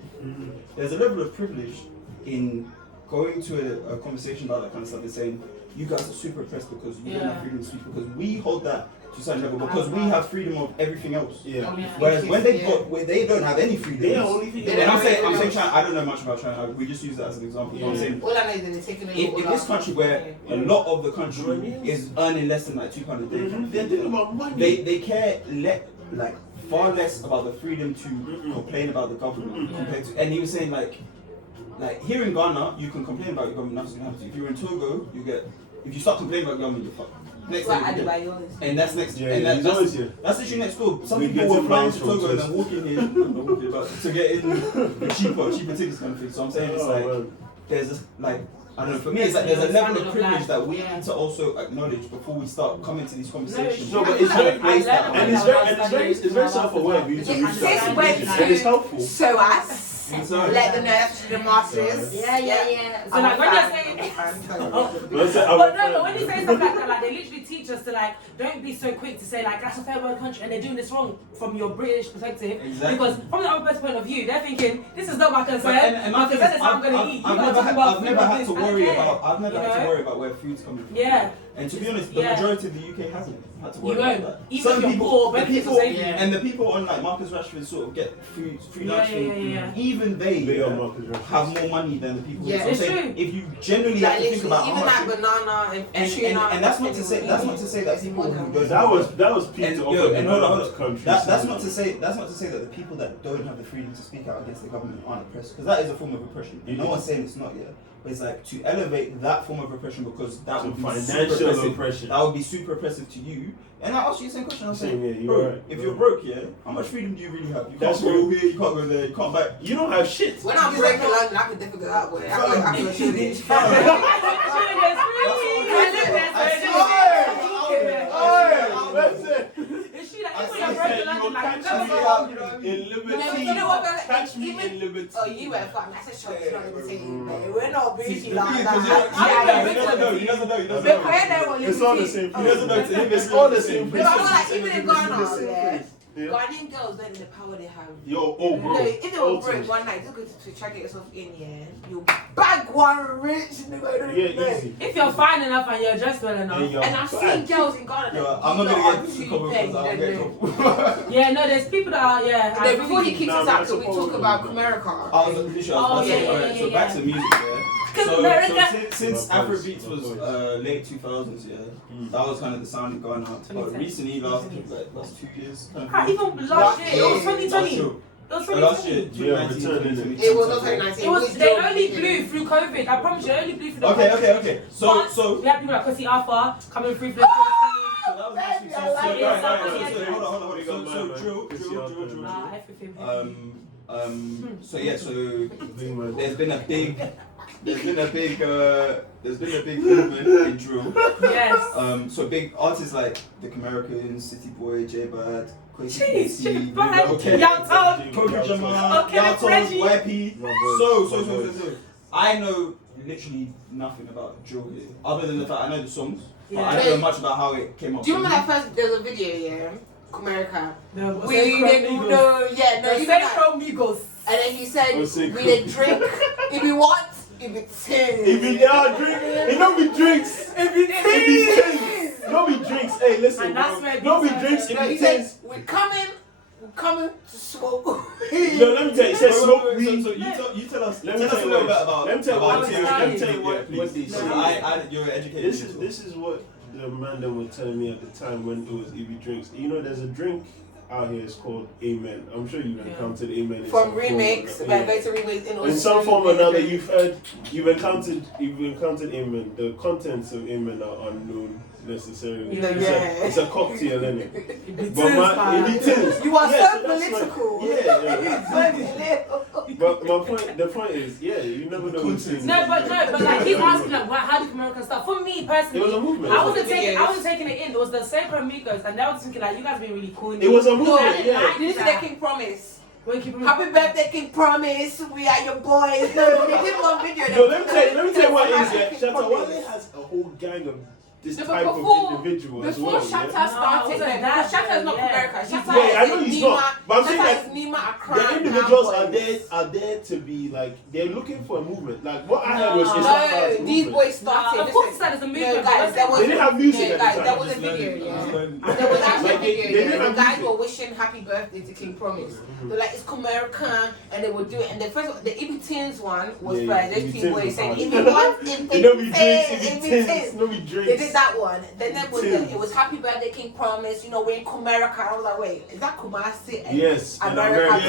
There's a level of privilege in going to a conversation about that kind of stuff and saying, you guys are super oppressed because you don't have freedom of speech, because we hold that to a certain level because we have freedom of everything else. Whereas when they don't have any freedom. And I'm saying China, I don't know much about China. We just use that as an example. But I'm saying all I know is that they're taking in this country where a lot of the country is earning less than like £200 a day, they're about money. They care far less about the freedom to complain about the government compared to. And he was saying like here in Ghana, you can complain about your government, nothing's gonna happen to you. If you're in Togo, if you start complaining about government, you're fucked. Next thing, and that's next. Yeah, and that's literally next door. Some people will fly to Togo and then walk in here to get in cheaper tickets kind of thing. So I'm saying it's like there's this like. I don't know, for me it's like there's a level of privilege that we need to also acknowledge before we start coming to these conversations. No, but it's very self-aware of you to reach that. And it's helpful. So let them know that's the masters. Yeah. So like when you're saying but when you say stuff like that, like they literally teach us to like don't be so quick to say like that's a third world country and they're doing this wrong from your British perspective. Exactly. Because from the other person's point of view, they're thinking this is not my concern. And my concern is how I'm gonna eat. I've never had to worry about where food's coming from. Yeah. And to be honest, the majority of the UK hasn't had to worry about that. Even if you're poor, and the people on like Marcus Rashford sort of get free lunch. Even they have more money than the people. Yeah, so it's true. If you genuinely have to think about how much, even that banana and tuna, and that's not to say that people who go that was peak to offer the country. That's not to say that the people that don't have the freedom to speak out against the government aren't oppressed, because that is a form of oppression. No one's saying it's not yet. But it's like to elevate that form of oppression because that would be financial oppression. That would be super oppressive to you. And I asked you the same question. I was saying, bro, if you're broke, how much freedom do you really have? You can't go here, you can't go there, you can't buy. You don't have shit. When I'm broke in London, I can definitely go that way. I can shoot it. That's it. Is she like, even when you're broke in London, like, in Liberty. Catch me in Liberty. Oh, you were fun. That's a shot. It's not Liberty. We're not bougie like that. He doesn't know. It's all the same. He doesn't know. It's all the same. Even in Ghana, Ghanaian girls don't know the power they have. Bro. If they were broke one night, just go to try to get yourself in, you'll bag one rich nigga. Easy. If you're fine enough and you're dressed well enough. And I've seen girls in Ghana. I'm not gonna get too covered because I'll get trouble. Yeah, no, there's people that are, before he kicks us out, can we talk about America? So back to music, So since Afrobeats was late 2000s, that was kind of the sound in Ghana. But recently, last 2 years, even last year, it was 2020. Last year, 2019. It was not 2019. They only blew through COVID. I promise you, they only blew through the COVID. Okay. So we had people like Kwesi Alpha coming through for the there's been a big movement in drill. Yes. So big artists like the Americans, City Boy, J Bad, Quasi, Kobe Jamal, YP. So I know literally nothing about drill here, other than the fact I know the songs. But I don't know much about how it came up. Do you remember that first? There's a video, America. No, we didn't know. Yeah, no, you know Migos. And then he said, we didn't drink. If we want, if it's tin. If we drink, it don't be drinks. If it's tin. No be drinks. Hey, listen, no be drinks. If it's tin. We're coming to smoke. No, let me tell you. It says smoke weed. So you tell us. Let me tell you what they say. You're educated. This is what the man that was telling me at the time when it was EV drinks. You know, there's a drink out here is called Amen. I'm sure you've encountered Amen from remix. Go to remix in some form or another. You've encountered Amen. The contents of Amen are unknown necessarily. It's a cocktail, isn't it? It is. You are so political. But the point is, you never know. But like he's asking like, how do American start? For me personally, it was a movement. I wasn't taking it in. It was the same Amigos, and I was thinking like, you guys being really cool. It was a movement. Did you see the King Promise? Happy birthday, King Promise. We are your boys. No, they did one video. No, let me tell you what it is. Shatta Wale has a whole gang of this type of individual as well. Before Shatta started, because Shatta is not America. Shatta I know he's not. But I'm saying that Nima the individuals are there to be like, they're looking for a movement. Like what I heard was no, these boys started. Of course, that is a movement. Guys, they didn't have music at the time. There was a video, There was actually a video. The guys were wishing happy birthday to King Promise. They're like, it's Comerica, and they would do it. And the first, the Ibi Tins one was by those two boys saying, if you want, they did that one. Then it was happy birthday, King Promise. You know, we're in Comerica. I was like, wait, is that Kumasi? Yes, America.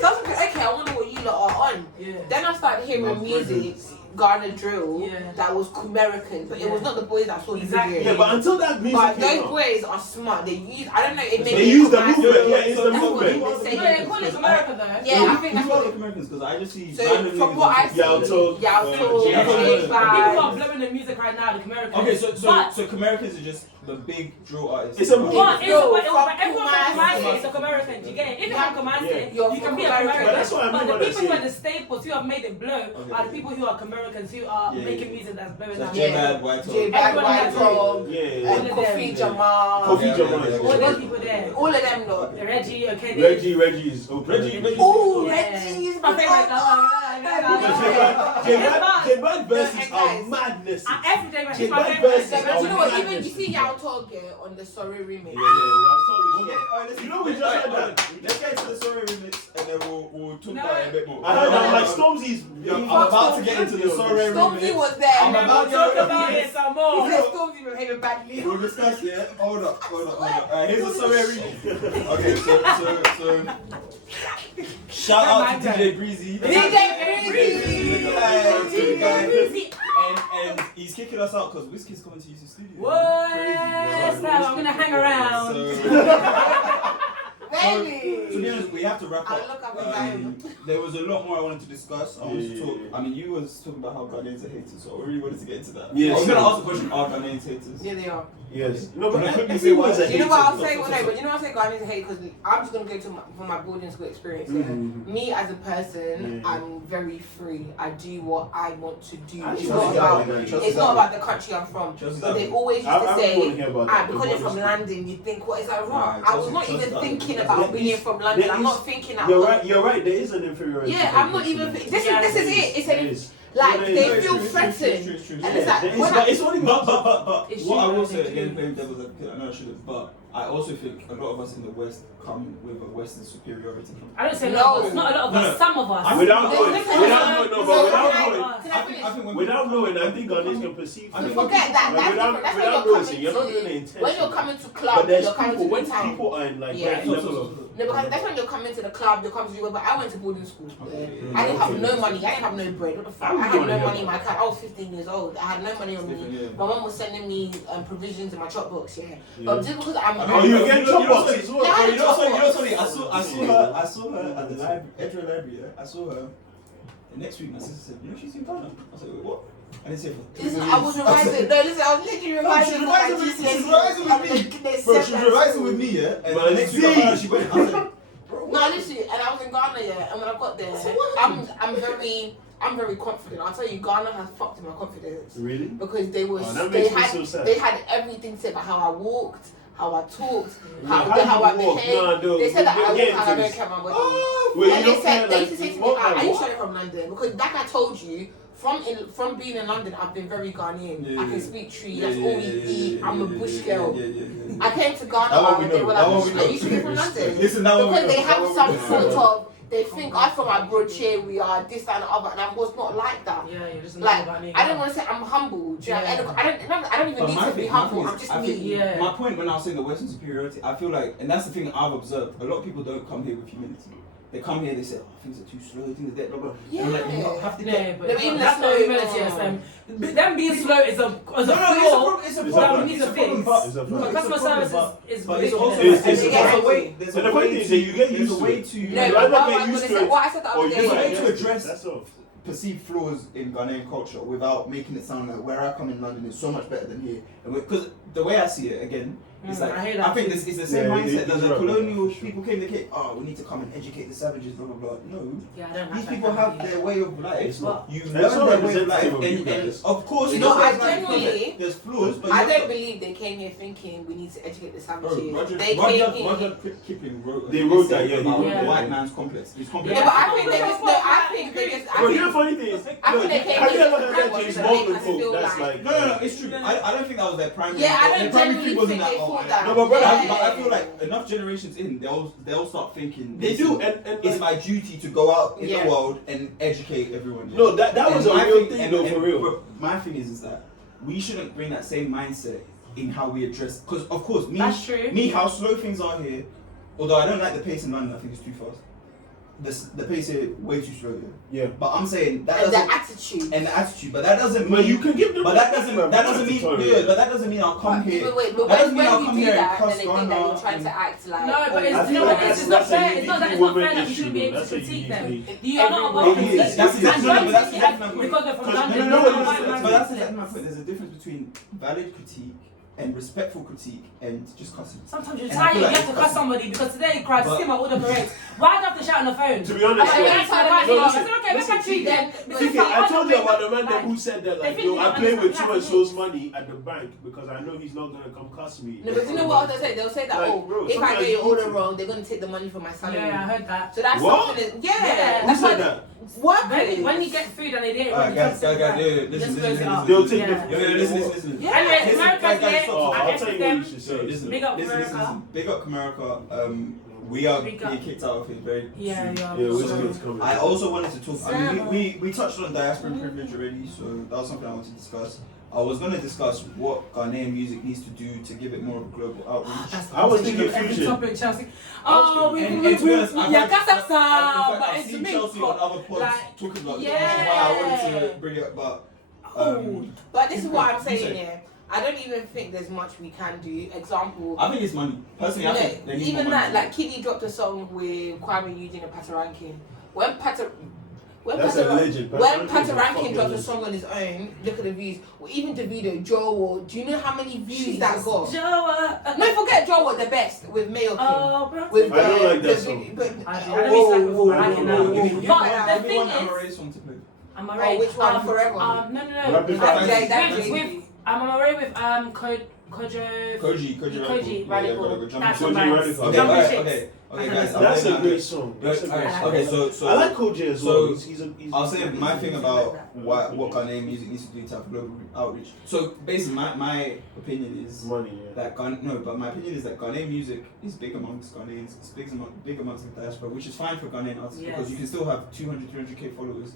So I was like, okay, I wonder what you lot are on. Then I started hearing music. Ghana drill that was Kumerican, but it was not the boys that saw the video. Yeah, but until that music but those boys are smart. They use, I don't know, they use the movement. It's the movement. They call it America though. Yeah, I think that's what Americans, because I just see. So from what I see, Yalto, people are blowing the music right now. The Americans. Okay, so Americans are just the big drill artists. It's a movement. Everyone from Kumasi is a American. You get it? If you're from Kumasi, you can be American. But the people who are the staples, who have made it blow, are the people who are Americans, who are making music that's blowing up. J-Bad, White Dog, Kofi Jamal, all those people there. All of them, though. Reggie, okay. Reggie's Oh, Reggie's my favorite. J-Bad versus are madness. Every day, J-Bad versus you know what? Even you see Yalto on the Sorry remix. You know we just heard that. Let's get into the Sorry remix and then we'll talk about it a bit more. I heard that like Stormzy's. I'm about to get into the Sorry remix. Stormzy was there. I'm about to talk about it some more. He said Stormzy behaving badly. We'll discuss it. Hold up. Alright, here's the Sorry remix. Okay, so shout out to DJ Breezy. And he's kicking us out because Whiskey's coming to use the studio. What? I'm gonna hang around. Really? To be honest, we have to wrap up. There was a lot more I wanted to discuss. I wanted to talk. I mean, you was talking about how Ghanaians are haters, so I really wanted to get into that. Yes. I was going to ask the question: are Ghanaians haters? Yeah, they are. Yes. No, but everyone's a hater. You know what I'll say? But you know what I say Ghanaians hate because I'm just gonna go to my boarding school experience. Me as a person, I'm very free. I do what I want to do. It's not about the country I'm from. But they always used to say, because you're from London, you think, what is that wrong? I was not even thinking about being from London. I'm not thinking that. You're right. There is an inferiority. Yeah, I'm not even. This is it. Like they feel threatened, and it's like it's only but what I will say again, playing devil's advocate, I know I shouldn't, but I also think a lot of us in the West come with a Western superiority. I don't say no. It's not a lot of us. Some of us. Without knowing, I think Ghanaians can perceive. Forget that. Without noticing, you're not doing it intentionally. When you're coming to club, you're coming to the town. People are in like no, because that's when you're coming to the club, you're coming to you. But I went to boarding school. I didn't have no money. I didn't have no bread. What the fuck? I had no money in my account. I was 15 years old. I had no money on me. My mom was sending me provisions in my chop box. But just because you get chop box as well. I saw her at the library, Edra Library. I saw her. The next week, my sister said, she's in Ghana. I was like, wait, what? I didn't say for listen, I was revising. I was literally revising. She was revising with me, yeah? And the next week, she went, I was like, no, literally, and I was in Ghana, and when I got there, I'm very confident. I'll tell you, Ghana has fucked my confidence. Really? Because they had everything said about how I walked, how I talked, how I behaved. They said that I walk how I don't care about my body. And they used to say to me, are you sure you're from London? Because like I told you, from being in London, I've been very Ghanaian. I can speak tree, that's all we eat. I'm a bush girl. I came to Ghana and they were like, are you sure you're from London? Because they have some sort of They think I'm from abroad, cheer, we are this and the other, and I was not like that. Yeah, you're just like, I don't want to say I'm humble. Do you know? I don't even need to be humble. I'm just me. My point when I was saying the Western superiority, I feel like, and that's the thing I've observed, a lot of people don't come here with humility. They come here, they say, oh, things are too slow, things are that, blah, blah. Yeah. And like, you don't have to get... But that's not humility. Them being slow is a flaw. It's a problem. We need to fix. But customer service is ridiculous. There's a way to... What I said the other day. There's a way to address perceived flaws in Ghanaian culture without making it sound like where I come in London is so much better than here. Because the way I see it, again, it's like, I think it's the same mindset that the colonial people came, they came, oh, we need to come and educate the savages, blah, blah, blah. No. These people have their way of life. You learn their way of life. And of course, there's flaws, but I don't believe they came here thinking we need to educate the savages. Roger Kipling wrote that, about white man's complex. It's complex. Yeah, but I think they just... But you know, funny thing is, have you ever heard James Baldwin quote? That's like... No, it's true. I don't think that was their primary. Yeah, I don't genuinely think they thought that. No, but brother, I feel like enough generations in, they'll start thinking. They do, and it's my duty to go out in the world and educate everyone. No, that was a real thing, though, for real. But my thing is that we shouldn't bring that same mindset in how we address. Because of course, how slow things are here. Although I don't like the pace in London, I think it's too fast. The pace here way too slow. Yeah. But I'm saying that and the attitude, but that doesn't mean. But you can give them. But that doesn't mean. Yeah, but that doesn't mean I'll come here. But when you do that, then they think that you're trying to act like. No, but it's not fair. It's not fair that you shouldn't be able to critique them. You are not above critique. That's exactly my point. Because they're from London. But that's exactly my point. There's a difference between valid critique and respectful critique and just cussing. Sometimes you're tired, you have to cuss somebody because today you cried, see my order correct. Why do you have to shout on the phone? To be honest, I told you about the man who said that, like, yo, I play with so and so's money at the bank because I know he's not gonna come cuss me. No, but you know what they'll say? They'll say that, if I get your order wrong, they're gonna take the money from my salary. Yeah, I heard that. So that's something. Who said that? What? When you get food and they didn't, guys, listen. They'll take Listen. Anyway, America's I'll tell you what you should say. Listen. Big up America. Big up America. We are being kicked out of it very soon. I also wanted to talk. I mean, we touched on diaspora privilege already, so that was something I wanted to discuss. I was going to discuss what Ghanaian music needs to do to give it more of a global outreach. I was thinking future. Topic, Chelsea. I've seen Chelsea on other pods talking about this, which is why I wanted to bring it up. But this is what I'm saying here. I don't even think there's much we can do. Example. I think it's money. Personally, I think they need even more that, money. like Kiddy dropped a song with Kwame Eugene and Patarankin. When Patarankin dropped a song on his own, look at the views. Or even Davido, Joel, do you know how many views that got? Joel. No, forget Joel, the best with Mayo King. Oh, bro. With I don't like that song. But the thing is, I'm alright. Which one? Forever? No. I'm alright with Koji Radical. That's what Okay, guys. That's a great song. Okay, so I like Koji as well. I'll say my thing about what Ghanaian music needs to do to have global outreach. So basically, my opinion is money. My opinion is that Ghanaian music is big amongst Ghanaians. It's big amongst the diaspora, which is fine for Ghanaian artists because you can still have 300k followers.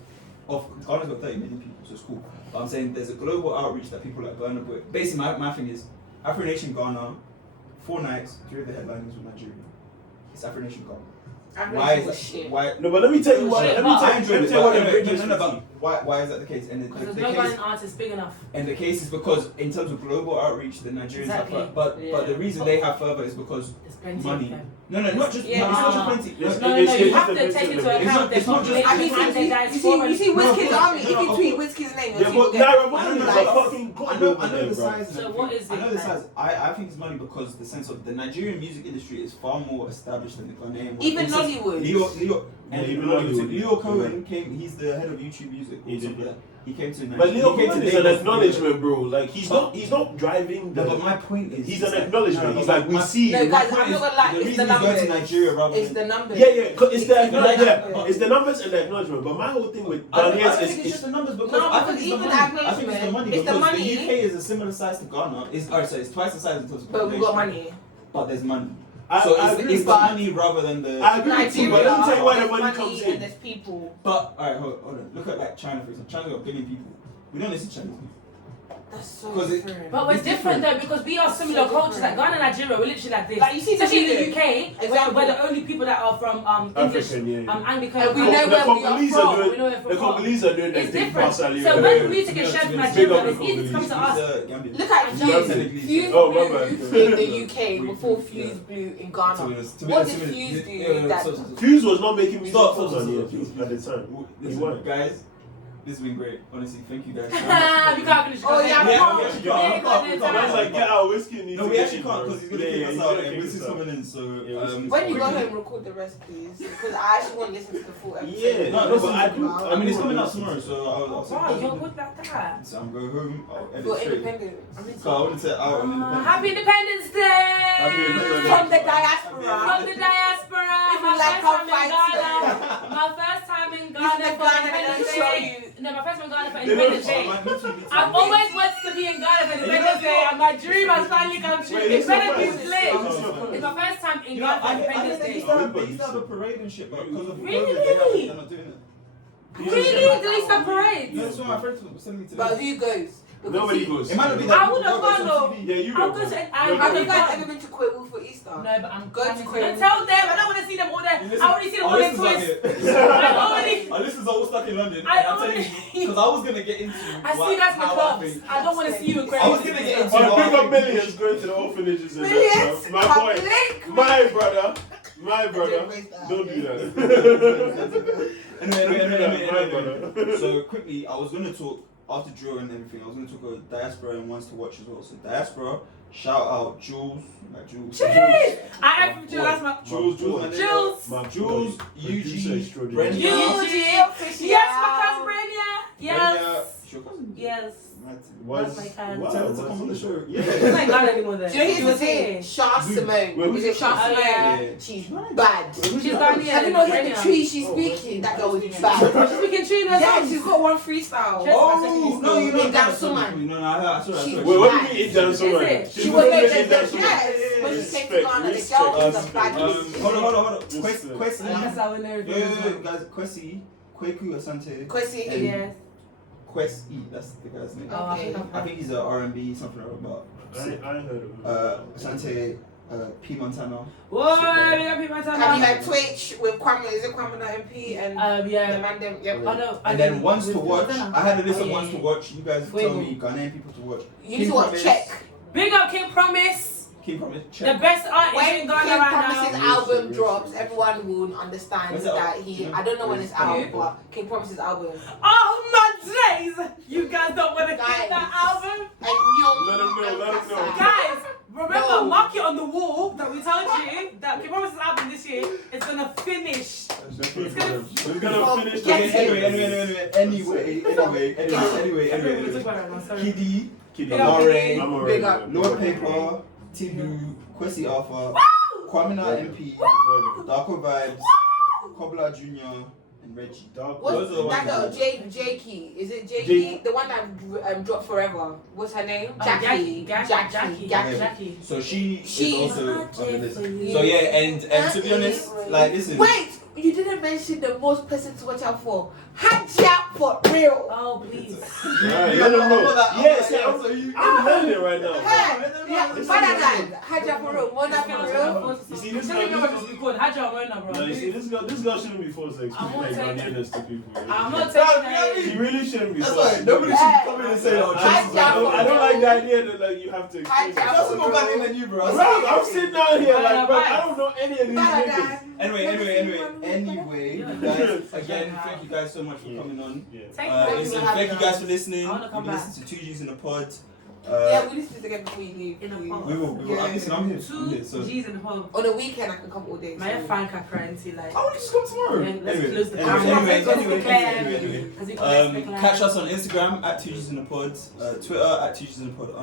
Ghana's got 30 million people, so it's cool. But I'm saying there's a global outreach that people like Burna Boy. Basically, my thing is Afro Nation Ghana, 4 nights, 3 of the headliners with Nigeria. It's Afro Nation Ghana. Why is that? Shit. Why? No, but let me tell you why. Why is that the case? And because there's no Ghanaian artist big enough. And the case is because in terms of global outreach, the Nigerians have, but the reason they have further is because money. No, not just. It's not just plenty. No. You have to take into account there's not just. I mean, you see Wizkid's army. If you tweet Wizkid's name, I know the size. So what is it? I know the size. I think it's money because the sense of the Nigerian music industry is far more established than the Ghanaian one. Even Nollywood. Leo Cohen came. He's the head of YouTube Music. He came to Nigeria. But Leo Cohen is an acknowledgement, bro. Like he's not driving. But my point is, he's an acknowledgement. He's like, we see. No, guys, I'm not gonna lie. The reason he's going to Nigeria rather than the numbers. Yeah. It's the acknowledgement. It's the numbers and the acknowledgement. But my whole thing with Ghanaians is just the numbers because I think it's the money. Because the UK is a similar size to Ghana. It's twice the size in terms of population. But we got money. But there's money. So it's the money rather than the. I agree with you, but let me tell you why the money comes in. And there's people. But alright, hold on. Look at like China, for example. China's got a billion people. We don't listen to Chinese people. That's so different. But we're different though because we are similar cultures. Like Ghana and Nigeria, we're literally like this. Like you see, especially in the UK, we're the only people that are from English, African, Anglican. And we know where we are from. We know where The Congolese are doing it's that thing. different. So when music is shared from Nigeria, it's easy to come to us. Look at Fuse. Fuse blew in the UK before Fuse blew in Ghana. What did Fuse do? Fuse was not making music Stop, at the time. Listen, guys. This has been great. Honestly, thank you guys. We can't finish. Oh yeah, we can't. Man's like, get our whiskey. No, we actually can't because he's gonna kick us out and Whiskey's coming in. So when you go home, record the rest, please, because I actually want to listen to the full episode. Yeah, no, but I do. I mean, it's coming out tomorrow, so I'll Wow, you're good like that. So I'm going home. I'll edit For straight. independence. So I want to say out on Independence. Happy Independence Day! From the diaspora. From the diaspora. My first time in Ghana for Independence Day. No, my first time in Ghana for Independence Day. I've always wanted to be in Ghana for Independence Day, and my dream has finally come true. It's better be split. It's my first time in Ghana for Independence Day. They used to have a parade and shit, but because of Really? they're not doing it. Really? Do they start parades? No, that's what my friend was telling me today. But who goes? Nobody goes. It might not be I that. would have gone though. Yeah, you I'll go. go to. Have you guys ever been to Kwewu for Easter? No, but I'm Go to coming. Kwewu. Tell them I don't want to see them all there. I already see them all there twice. Our listeners are all stuck in London. Because I was gonna get into. I see you guys in the clubs. I don't want to see you in crazy. I was gonna get into. I bring up millions going to the orphanages. Millions? My boy, my brother. Don't do that. Anyway. So quickly, I was gonna talk. After Drew and everything, I was going to talk about Diaspora and Ones to Watch as well. So Diaspora, shout out Jules. Jules! I have Jules, that's my... Jules, Eugene, Brenda. Yes, my cousin Brenda. Yes. Your cousin? Yes. That's my cousin. Tell her to come on the show. Yeah. She's not in Ghana anymore then. Do you know here's the thing? Shah Simone. Is it Shah Simone? Yeah. She's bad. She's Ghanaian. Have you noticed the tree she's speaking? That girl is bad. She's speaking tree now. Yeah, she's got one freestyle. Oh, no, you know that woman. No, I saw Wait, what do you mean in Suman? Is She was like yes. When she came to Ghana, the girl was a bad. Hold on. Kwesi. That's how we know. Guys, Kwesi. Kweku Asante. Kwesi. Yes. Kwesi, that's the guy's name. Okay. I think he's a R&B, something about. I heard of it. Asante, P. Montana. Whoa, we got people Have you had Twitch with Kwame? Is it Kwame MP and yeah. the man them? Yep. Oh, no, And then ones to watch. Montana. I had a list of ones to watch. You guys tell me Ghanaian people to watch. You need to watch Check. Big up King Promise. King Promise. The Check. best artist in When Ghana King right Promise's now. album drops, everyone will understand When's it out? that he. I don't know when it's out, but King Promise's album. Oh my days! You guys don't want to get that album? And Young. Let him know. Guys, remember, No. mark it on the wall that we told you that King Promise's album this year is gonna finish. It's gonna finish. Anyway. We're talking about it right now, sorry. Kiddy, Big up, Moray, Kiddy. Big up. Lord Paper, Tibu, Kwesi Alpha, Kwamina MP, Darko Vibes, Cobbler Jr., and Reggie. What's Those are the that girl? ones. Jakey. Is it Jakey? The one that dropped forever. What's her name? Jackie. Jackie. So she is also on the list. Yeah. So yeah, and to be honest, like listen. Wait, you didn't mention the most person to watch out for. Hadja for real. Oh please. Right, let them know. Yes, I'm learning right now. Better than Hadja for real. Mona for real. You see this Tell me what girl? this record. How'd you know, bro? No, you see this girl shouldn't be forced to explain I'm not taking Ghanaianness to people. I'm not taking that. She really shouldn't be That's forced. why nobody should come in and say that. I don't like the idea that like you have to explain. Hadja for real. back in than you, bro. Bro, I'm sitting down here like, bro, I don't know any of these Better niggas. than. Anyway, you guys, again, thank you guys so much for coming on. Yeah. Thank you guys for listening. I wanna come You've back. listened to 2Gs in the pod. Yeah, we listen to again before you leave. In a please. pod. We will. Yeah. Listen, I'm here. 2 So. G's in the home. On a weekend, I can come all day. My so- fan can currency like. Oh, just come tomorrow. Yeah, let's close the Anyway. Because we can make Catch us on Instagram at 2Gs in the pod, Twitter at 2Gs in the pod _.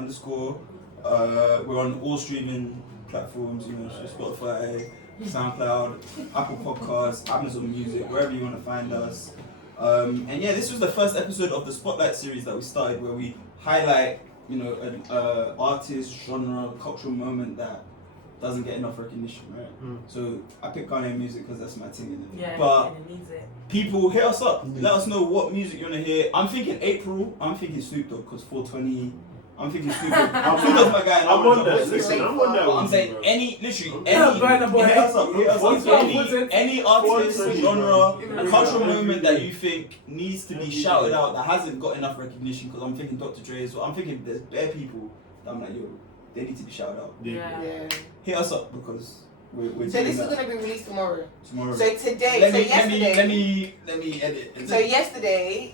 We're on all streaming platforms, you know, so Spotify, SoundCloud, Apple Podcasts, Amazon Music, wherever you want to find us. And yeah, this was the first episode of the Spotlight series that we started, where we highlight, you know, an artist, genre, cultural moment that doesn't get enough recognition, right? So I pick Ghanaian music because that's my thing. Yeah, but it needs it. people hit us up. Let us know what music you want to hear. I'm thinking April. I'm thinking Snoop Dogg because 420. I'm thinking Snoop Dogg. Snoop Dogg's my guy. I'm on that. Listen, I'm on that. But I'm saying literally any. Hit us up. Any artist, genre, cultural movement that you think needs to be shouted out that hasn't got enough recognition. Because I'm thinking Dr. Dre as well. I'm thinking there's bare people that I'm like, yo, they need to be shouted out. Yeah. Hit us up because we're so this is gonna be released tomorrow. Tomorrow. So today, yesterday. Let me edit. So yesterday,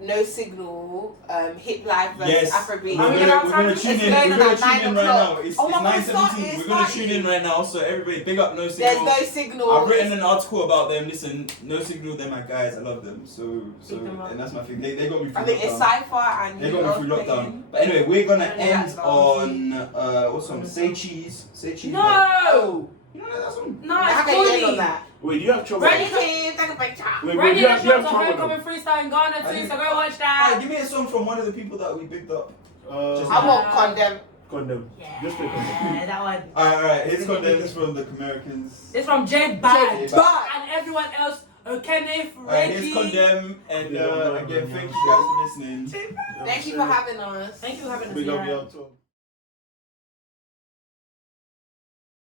No Signal, Hip Life versus Afrobeat. We're gonna tune in. We're gonna tune in right now. It's Oh my God, 9:17. We're gonna tune in right now. So everybody, big up No Signal. There's No Signal. I've written an article about them. Listen, No Signal, they're my guys. I love them. So and that's my thing. They got me through I think lockdown. It's Cypher and They got me through lockdown. But anyway, we're gonna end on what's on? Say Cheese. Say Cheese. No. You don't know that song? No, I it's can't funny. on that. Wait, do you have trouble? Ready, take a picture. Randy and the Shots are homecoming freestyle in Ghana too, so go watch that. Hey, give me a song from one of the people that we picked up. I want Condemn. Condemn. Yeah, Just play Condemn. that one. Alright, here's Condemn. This is from the Americans. It's from J Bad Bad. and everyone else. Kenneth, Here's Reggie. Condemn, and again, thank you guys for listening. Thank you for having us. Thank you for having us. Big up here. your